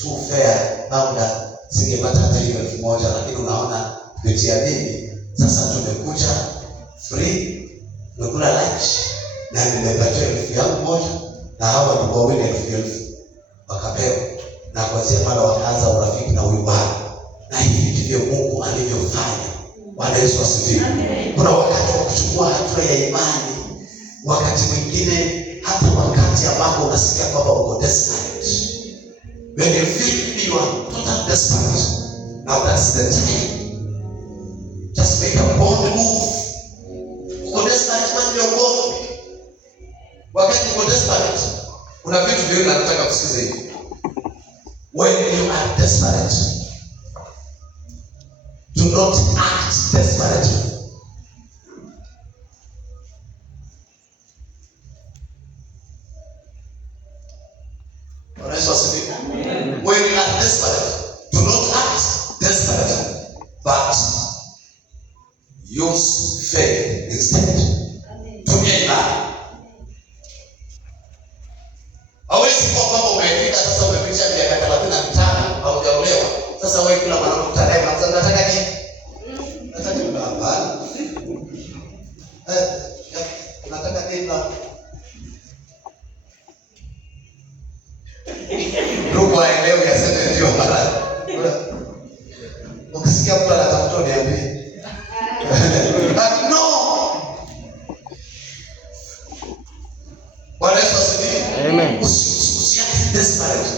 tu fare, labda singepata hata hiyo 1,000, lakini unaona kupitia mimi sasa tumekuja free, tumekula lunch na nimepatiwa 1,000 na hawa ni wawili 1,000 wakapewa, na kuanzia pale wakaanza urafiki na huyu bwana. Na hivi ndivyo Mungu alivyofanya. Bwana Yesu asifiwe. Kuna wakati wa kuchukua hatua ya imani, wakati mwingine hata wakati ambapo unasikia kwamba uko desperate. When you feel you are totally desperate, now that's the time. Just make a bold move. Uko desperate kwa ndio bold. Wakati uko desperate, kuna vitu vingi nataka kusikiza hivi. When you are desperate, do not act desperately. When you are desperate, do not act desperately, but use faith instead. Tumia imani. Hawezi kwa kwamba umefika sasa, umepitisha miaka 35 haujaolewa. Sasa wewe kila mara unataka nataka nini? Nataka nini hapa? Nataka nini na ndugu aelewe yaseme ndio mara. Ukisikia mtu anatafuta niambie. But no. Bwana Yesu asifiwe. Amen. Usiact desperate.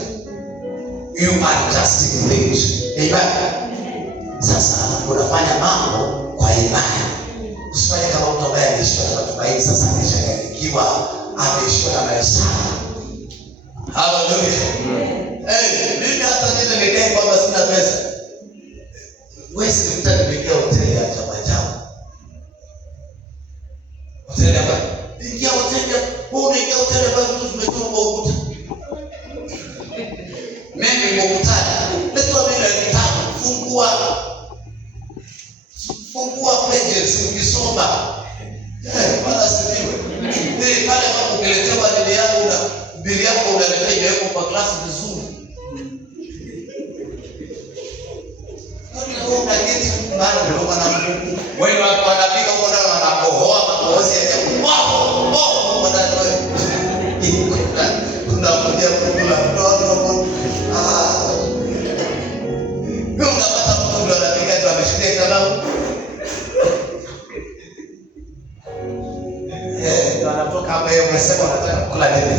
You are just in need. Amen. Sasa unafanya mambo kwa imani. Usifanye kama mtu ambaye ameishiwa na matumaini, sasa ameshafanikiwa, ameishiwa na maisha. Hallelujah. Mimi hata nenda nikae kwamba sina pesa. Wewe si mtani nimekaa hoteli ya Chamajamu. Hoteli hapa. Ingia hoteli, unaingia hoteli ambayo vitu vimetoka kwa ukuta. Mimi ngokutana. Leto mimi na kitabu, fungua pages ukisoma. Bwana asifiwe. Pale ambapo ukiletewa dini yangu na Biblia yako unaletea imewekwa kwa klasi vizuri. Ndio unageti mara ndio maana Mungu. Wewe watu wanapika huko ndani wanakohoa makohozi ya jamu. Wao wanatoa. Tunakuja kukula mtoto. Wewe unapata mtu ndio anapika ndio ameshinda kalamu. Ndio anatoka hapa yeye umesema unataka kula nini?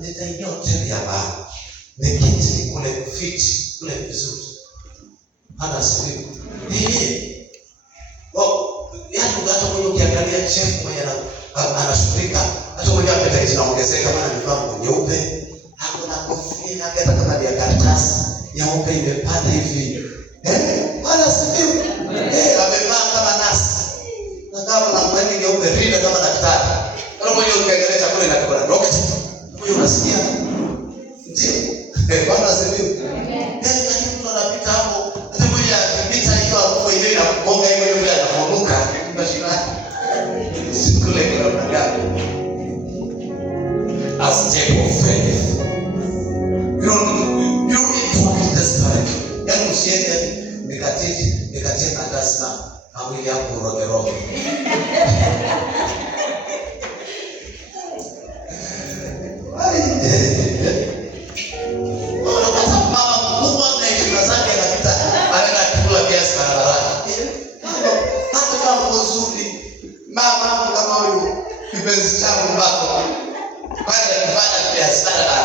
Nitaingia hoteli ya baa. Niketi kule fit, kule vizuri. Hana siku. Yaani unataka mwenye ukiangalia chef mwenye anashughulika, hata mwenye appetite inaongezeka maana ni mambo nyeupe. Hakuna kofia, hata kama ni ya karatasi, nyeupe imepanda hivi. Hana siku. Amevaa kama nasi. Na kama na mwenye nyeupe rinda kama daktari. Kama mwenye ukiangalia chakula inatoka na rocket. Wewe unasikia? Ndio. Bwana asifiwe. Lakini mtu anapita hapo, hata mmoja akipita hiyo hapo ile na kugonga hiyo ile anafunguka, akikumba shirani. Sikule kwa mwanadamu. A step of faith. You need to be desperate. Yaani usiende nikatie na dasma au ile hapo roge. Kipenzi changu mbako kwanza kufanya biashara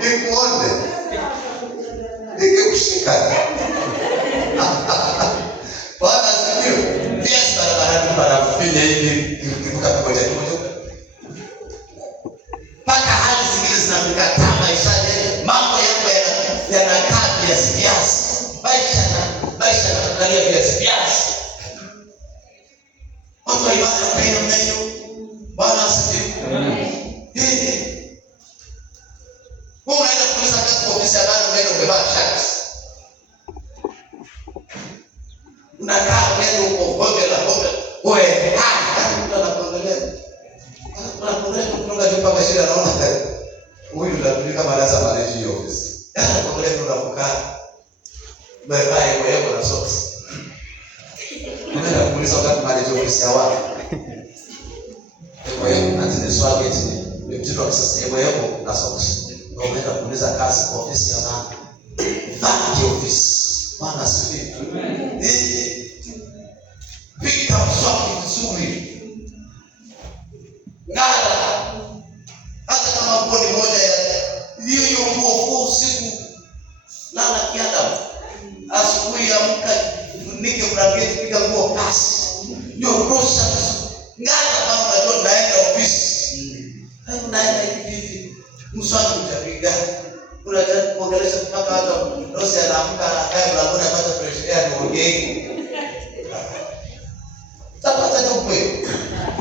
nikuone nikikushika Bwana asifiwe. Biashara barabarani barafinya hivi kivuka kimoja mpaka hali zingine zinamkataa maishani, mambo yako yanakaa kiasi maisha yanaangalia kiasi. Watu wa ibada wakaenda mna hiyo. Bwana asifiwe. Wewe unaenda kuuliza chini anaona huyu ndio kama anaweza manage hiyo office. Kwa leo unapokaa bye wewe na socks. Unaenda kuuliza wakati manage office ya wapi? Kwa hiyo anataka swali ni mtindo wa kisasa wewe na socks. Unaenda kuuliza kazi kwa ofisi ya nani? Back office. Bwana sifi. Amen. Pika mswaki vizuri. Ngara. Hata kama nguo ni moja ya hiyo nguo usiku lala kiada. Asubuhi amka nike blanketi pika nguo pasi. Ndio rosa. Ngara kama unajua naenda ofisi. Hayo naenda hivi. Mswaki utapiga. Unataka kuongelesha mpaka hata Rosi anaamka akae mlangoni apate fresh air niongee. Tapata jopo.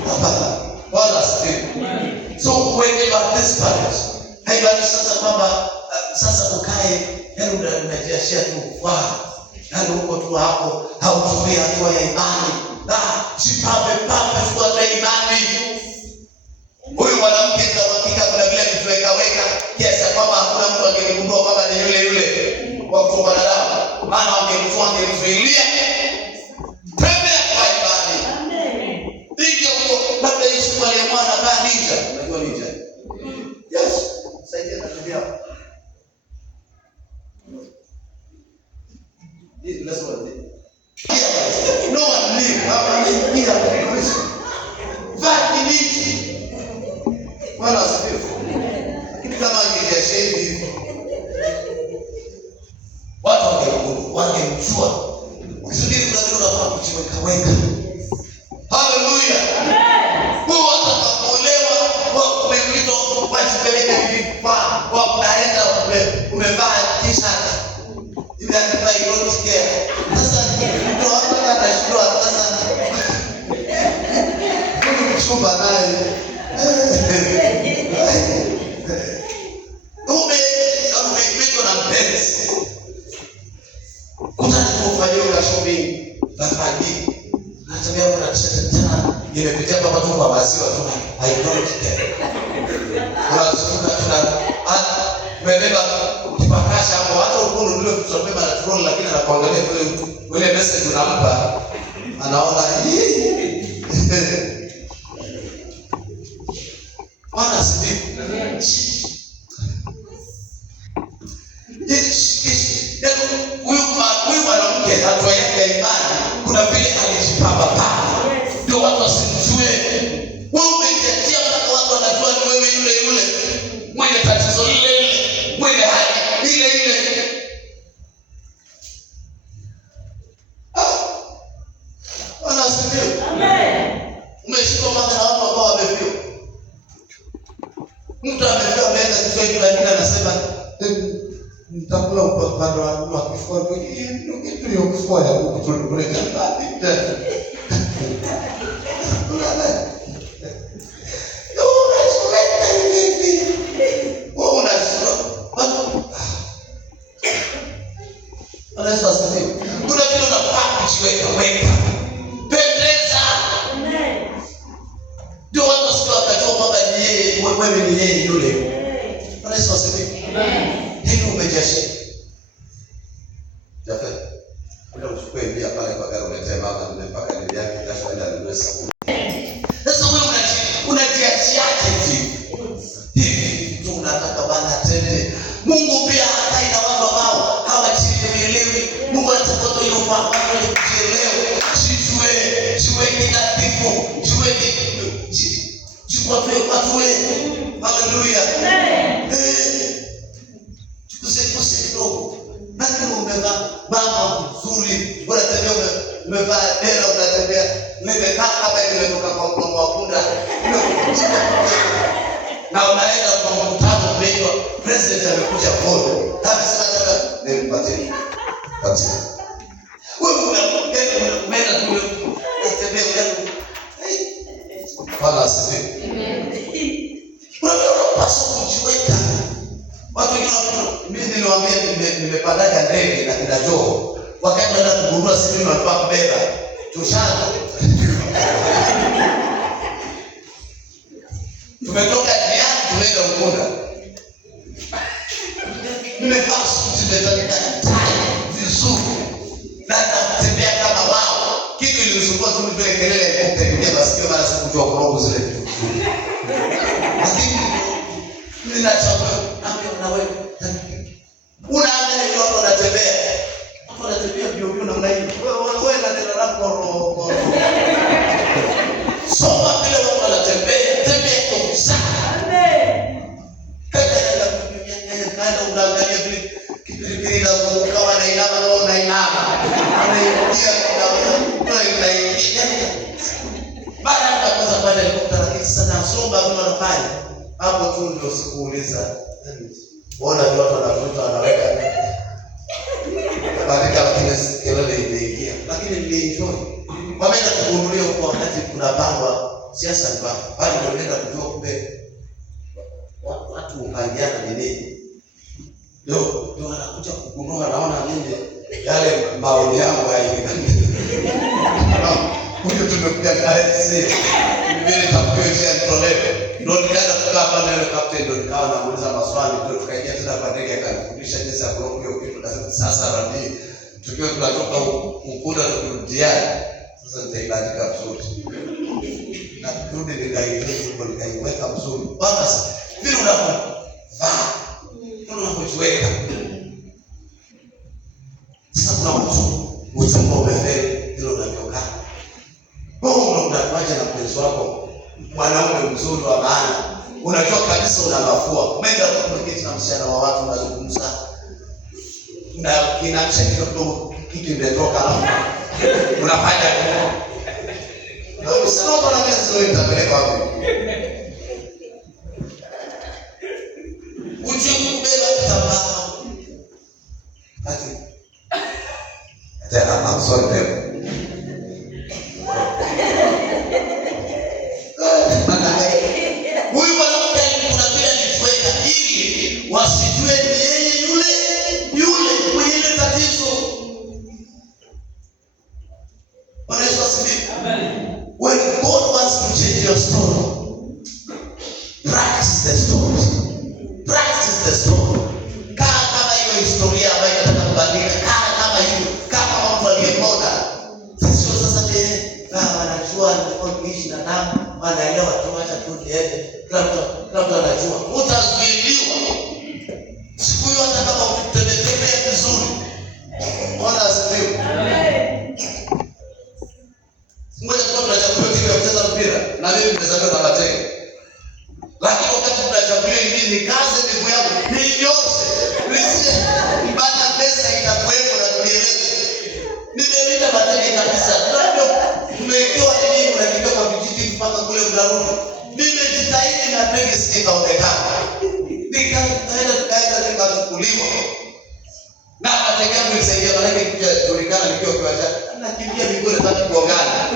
Hapana. Bwana asifiwe. So when you are desperate, haibaki sasa kwamba sasa ukae yaani unajiashia tu yaani uko tu hapo hautumii hatua ya imani. Jipape fuata imani. Huyu mwanamke kwa hakika kuna vile vitoweka kiasi kwamba hakuna mtu angemgundua kwamba ni yule wa kutoka damu. Maana angemzuilia. Tembea kwa imani. Amen. Ndio labda Yesu aliamua anavaa ninja. Unajua ninja? Yes. Saidia na tabia. Hii lazima ndio. No one live. Hapa ni kila kitu. Vaa ninja. Bwana asifiwe. Lakini kama angejesha hivi watu wangemjua. Ukisubiri kuna neno la kujiweka. Haleluya. Amen. Kwa atakapolewa kwa kuitwa wasipeleke hivi kwa kunaenda umevaa t-shirt. Ile anataka irotikia. Sasa ndio watu wanashindwa sasa. Huyu mchumba naye umepitwa na mpenzi. Kutana kufanyia una shopping tafadhali. Natabia kuna t-shirt tena imepitia hapa tu kwa maziwa tu haikoroki. Kuna umebeba kipakasha hapo hata ukunu ndio tutabeba na troll lakini anakuangalia vile message unampa anaona hii. Bwana asifiwe. Huyu mwanamke hatua yake ya imani kuna vile alijipamba pale. Ndio watu wasimjue. Wewe umejiachia mpaka watu wanajua ni wewe yule mwenye tatizo lile mwenye hali ile. Bwana asifiwe. Amen. Umeshika mpaka na watu ambao wamefiwa. Mtu amefika mbele kitu hivi lakini anasema nitakula upande wa kifua tu kitu hiyo kifua ya kukuleta ndani. Anaweza asifiwe. Kuna kitu unafaa kujiweka. Pendeza. Amen. Ndio watu wakajua kwamba wewe ni yeye yule. Anaweza asifiwe. Amen. Ndio umejeshi. Jafe. Kuna uchukue bia pale kwa gari unatema hapa mpaka ndio yake kesho enda ndio sabuni. Sasa wewe unajiachiaje hivi? Tu unataka bana tende. Mungu pia hakai na watu ambao hawajielewi. Mungu anataka tu ile ufahamu ili kujielewa. Jiweke nadhifu, jikwatwe. Haleluya. Tukusekose kidogo. Lakini umevaa mama nzuri, unatembea umevaa dera unatembea. Nimekaa kama nimetoka kwa mkono wa punda. Na unaenda kwa mkutano mmeitwa president amekuja pole. Amesema nataka nimpatie. Patia. Wewe unaenda tu unatembea unatembea. Bwana asifiwe. Unapaswa kujiweka. Watu wengine mimi niliwaambia nimepandaga ndege na kina Joe. Wakati naenda kugundua sisi tunataka kubeba. Tushana. Tumetoka jiani tuende vile kelele kupigia masikio mara siku tu kwa zile vitu. Lakini ninachagua na wewe. Unaangalia vile watu wanatembea. Watu wanatembea bio namna hiyo. Wewe na neno lako roho. Soma vile watu wanatembea, tembea kwa sana. Amen. Kana unaangalia vile kipilipili na kama na inama na inama. Anaingia baada ya kuanza pale helikopta, lakini sasa nasomba vile wanafanya. Hapo tu ndio sikuuliza. Bora watu wanavuta wanaweka. Baada ya kile kelele imeingia. Lakini nilienjoy. Wameenda kugundulia kwa wakati kuna bangwa siasa ni bangwa. Bali ndio nenda kujua kumbe watu upangiana nini. Ndio wanakuja kugundua naona mimi yale maoni yangu hayaeleweki. Huyo tumekuja kazi. Mimi takuelezea nitolewe. Ndio nikaenda kukaa pale na captain ndio nikawa namuuliza maswali ndio tukaingia tena kwa ndege akanifundisha jinsi ya kurock hiyo kitu na sasa radi tukiwa tunatoka Ukunda tukirudiana sasa nitaibadilika vizuri. Na kurudi nikaiweka vizuri. Basi vile unapovaa unapojiweka. Sasa kuna mtu uchumba umefeli hilo unavyokaa. Wewe unakuja na mpenzi wako mwanaume mzuri wa maana. Unajua kabisa una mafua. Umeenda kumketi na msichana wa watu unazungumza. Na kinaamsha kidogo kitu imetoka hapo. Unafanya hivyo. Wewe sio mtu anaweza zoea kupeleka wapi? Ujikubeba kitambaa. Ati. Tena mamsoni leo. Huyu mwanamke kuna vile alifueka ili wasijue ni yeye yule mwenye tatizo. Bwana Yesu asifiwe. Amen. When God wants to change your story, practice the story. Practice the story. Kama hiyo historia ambayo inataka kubadilika, kama hiyo, kama mtu aliyepona. Sasa wanajua kuishi na damu, wanaelewa tu acha tu niende. Kila mtu anajua. Utazuiliwa. Siku hiyo hata kama utembea vizuri. Bwana asifiwe. Amen. Ngoja tunachagua timu ya kucheza mpira na mimi nimezaliwa na Mateke. Lakini wakati tunachagua ingine kazi miguu yangu ninyoshe. Bana pesa itakuwepo na tulieleze. Nimeita Mateke kabisa. Ndio tumekiwa nini unakimbia kwa vijiji mpaka kule Mdaruni. Nimejitahidi na penge sikaonekana. Nikaenda nikachukuliwa. Na Mateke alisaidia maana kuja kujulikana nikiwa kiwanja. Nakimbia miguu nataka kuongana.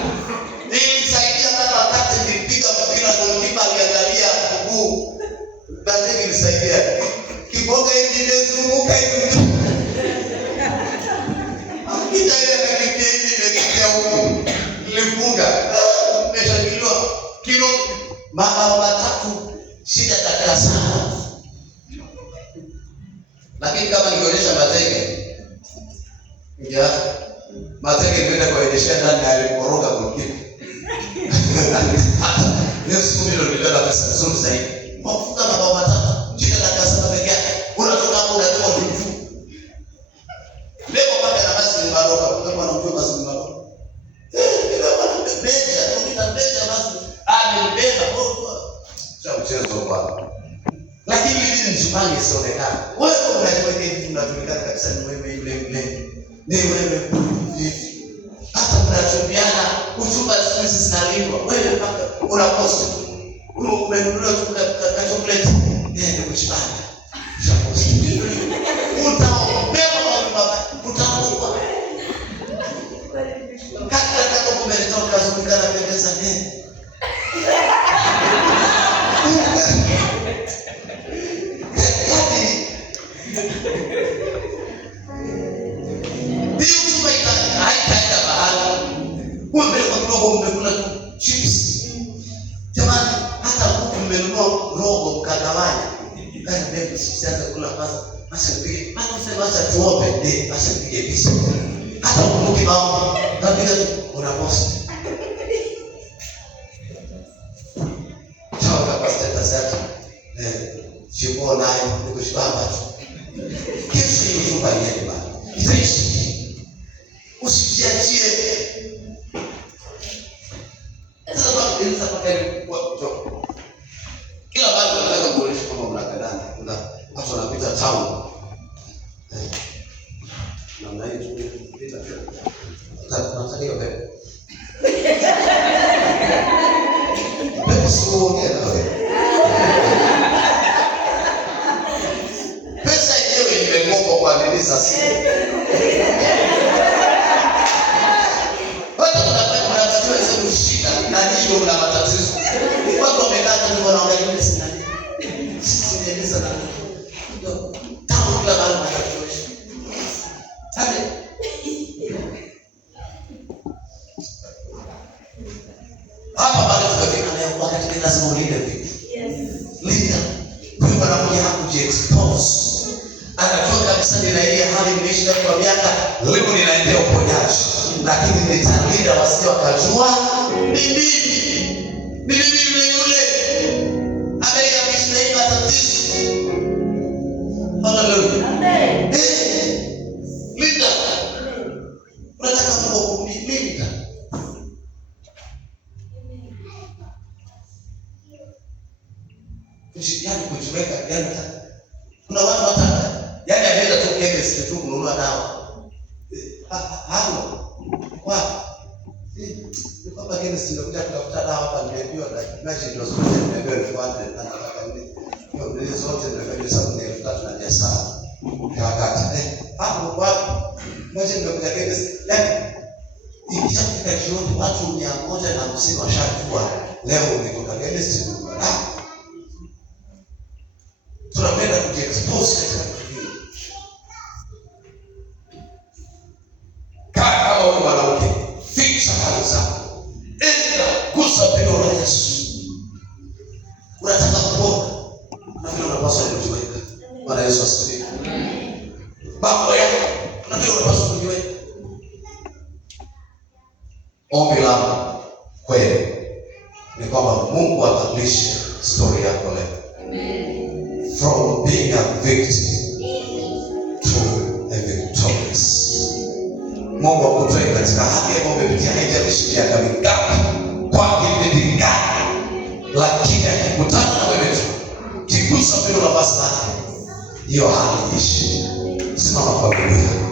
Nilisaidia hata wakati nilipiga mpira golikipa aliangalia mguu. Mateke alisaidia. Kiboga hivi nilizunguka hivi. Akija ile akakimbia hivi nilikimbia huko. Nilifunga. Nimeshangiliwa kilo matatu shida dakika sana. Lakini kama ningeonyesha Mateke ya Mateke ndio kuendeshia ndani alikoroga golikipa. Leo siku mbili nilipata pesa nzuri zaidi. Mafuta mabao matatu shida dakika sana pekee yake. Unatoka hapo unatoka mtu. Leo paka na basi ni baroka kama anamjua basi ni baroka. Beja, tukita beja basi amebeba cha mchezo kwa. Lakini hili ni Jumanne sionekana. Wewe unajiweka hivi unajulikana kabisa ni wewe yule. Ni wewe hivi. Hata mnachopiana uchumba siku zinalindwa. Wewe mpaka unapost. Umenunua chocolate. Ndio kuchibana. Shapost. Utaombea baba, utaombea. Kaka kumetoka zungana pembeza nini? Umekula chips. Jamani, hata huku mmenunua rogo mkagawanya. Kana mbegu sianza kula kwanza. Acha nipige. Hata usema acha tuombe, acha nipige pesa. Hata huku kibao, napiga una post. inaweza paka ile kubwa kutoka. Kila baada unataka kuonesha kwamba mnapendana. Kuna watu wanapita town. Namna hiyo tunapita pia. Nataka hiyo pepo. Pepo sio ongea na wewe. Pesa yenyewe imeng'oka kwa nini sasa? Ndio mna matatizo. Watu wamekaa tu wanaangalia pesa nani. Sisi ni pesa nani. Ndio. Tangu kila mara matatizo. Hadi. Hapa bado tunafika leo wakati ni lazima ulinde vitu. Yes. Linda. Mungu anakuja kujiexpose. Anatoka kabisa nina ile hali nimeishi kwa miaka, leo ninaendea uponyaji. Lakini nitalinda wasije wakajua ni mimi. Ni mimi yule. Angalia mimi na matatizo. Hallelujah. Amen. Linda. Unataka Mungu kumlinda. Yaani kujiweka yani kuna watu hata yani anaweza tu chemist tu kununua dawa. Hapo. Kwa ni kwamba chemist ndio kuja kutafuta dawa hapa nimeambiwa na imagine ndio zote nimeambiwa ni kwamba nataka nini. Hiyo zote ndio kwa sababu ni 3,700 kwa wakati. Hapo kwa imagine ndio kuja chemist yani ikifika jioni watu 150 washajua leo niko chemist kununua dawa. Tunapenda kujiexpose katika vitu hivi. Kama wewe mwanamke, ficha hali zako. Enda gusa pendo la Yesu. Unataka kupona. Na vile unapaswa kujiweka. Bwana Yesu asifiwe. Mambo yako, na vile unapaswa kujiweka. Ombi langu kweli ni kwamba Mungu abadilishe story yako leo. From being a victim to a victorious. Mungu akutoe katika hali ambayo umepitia, haijalishi miaka mingapi, kwa kipindi gani, lakini akikutana na wewe tu, kigusa pendo la basi lake, hiyo hali ishi. Simama kwa Biblia.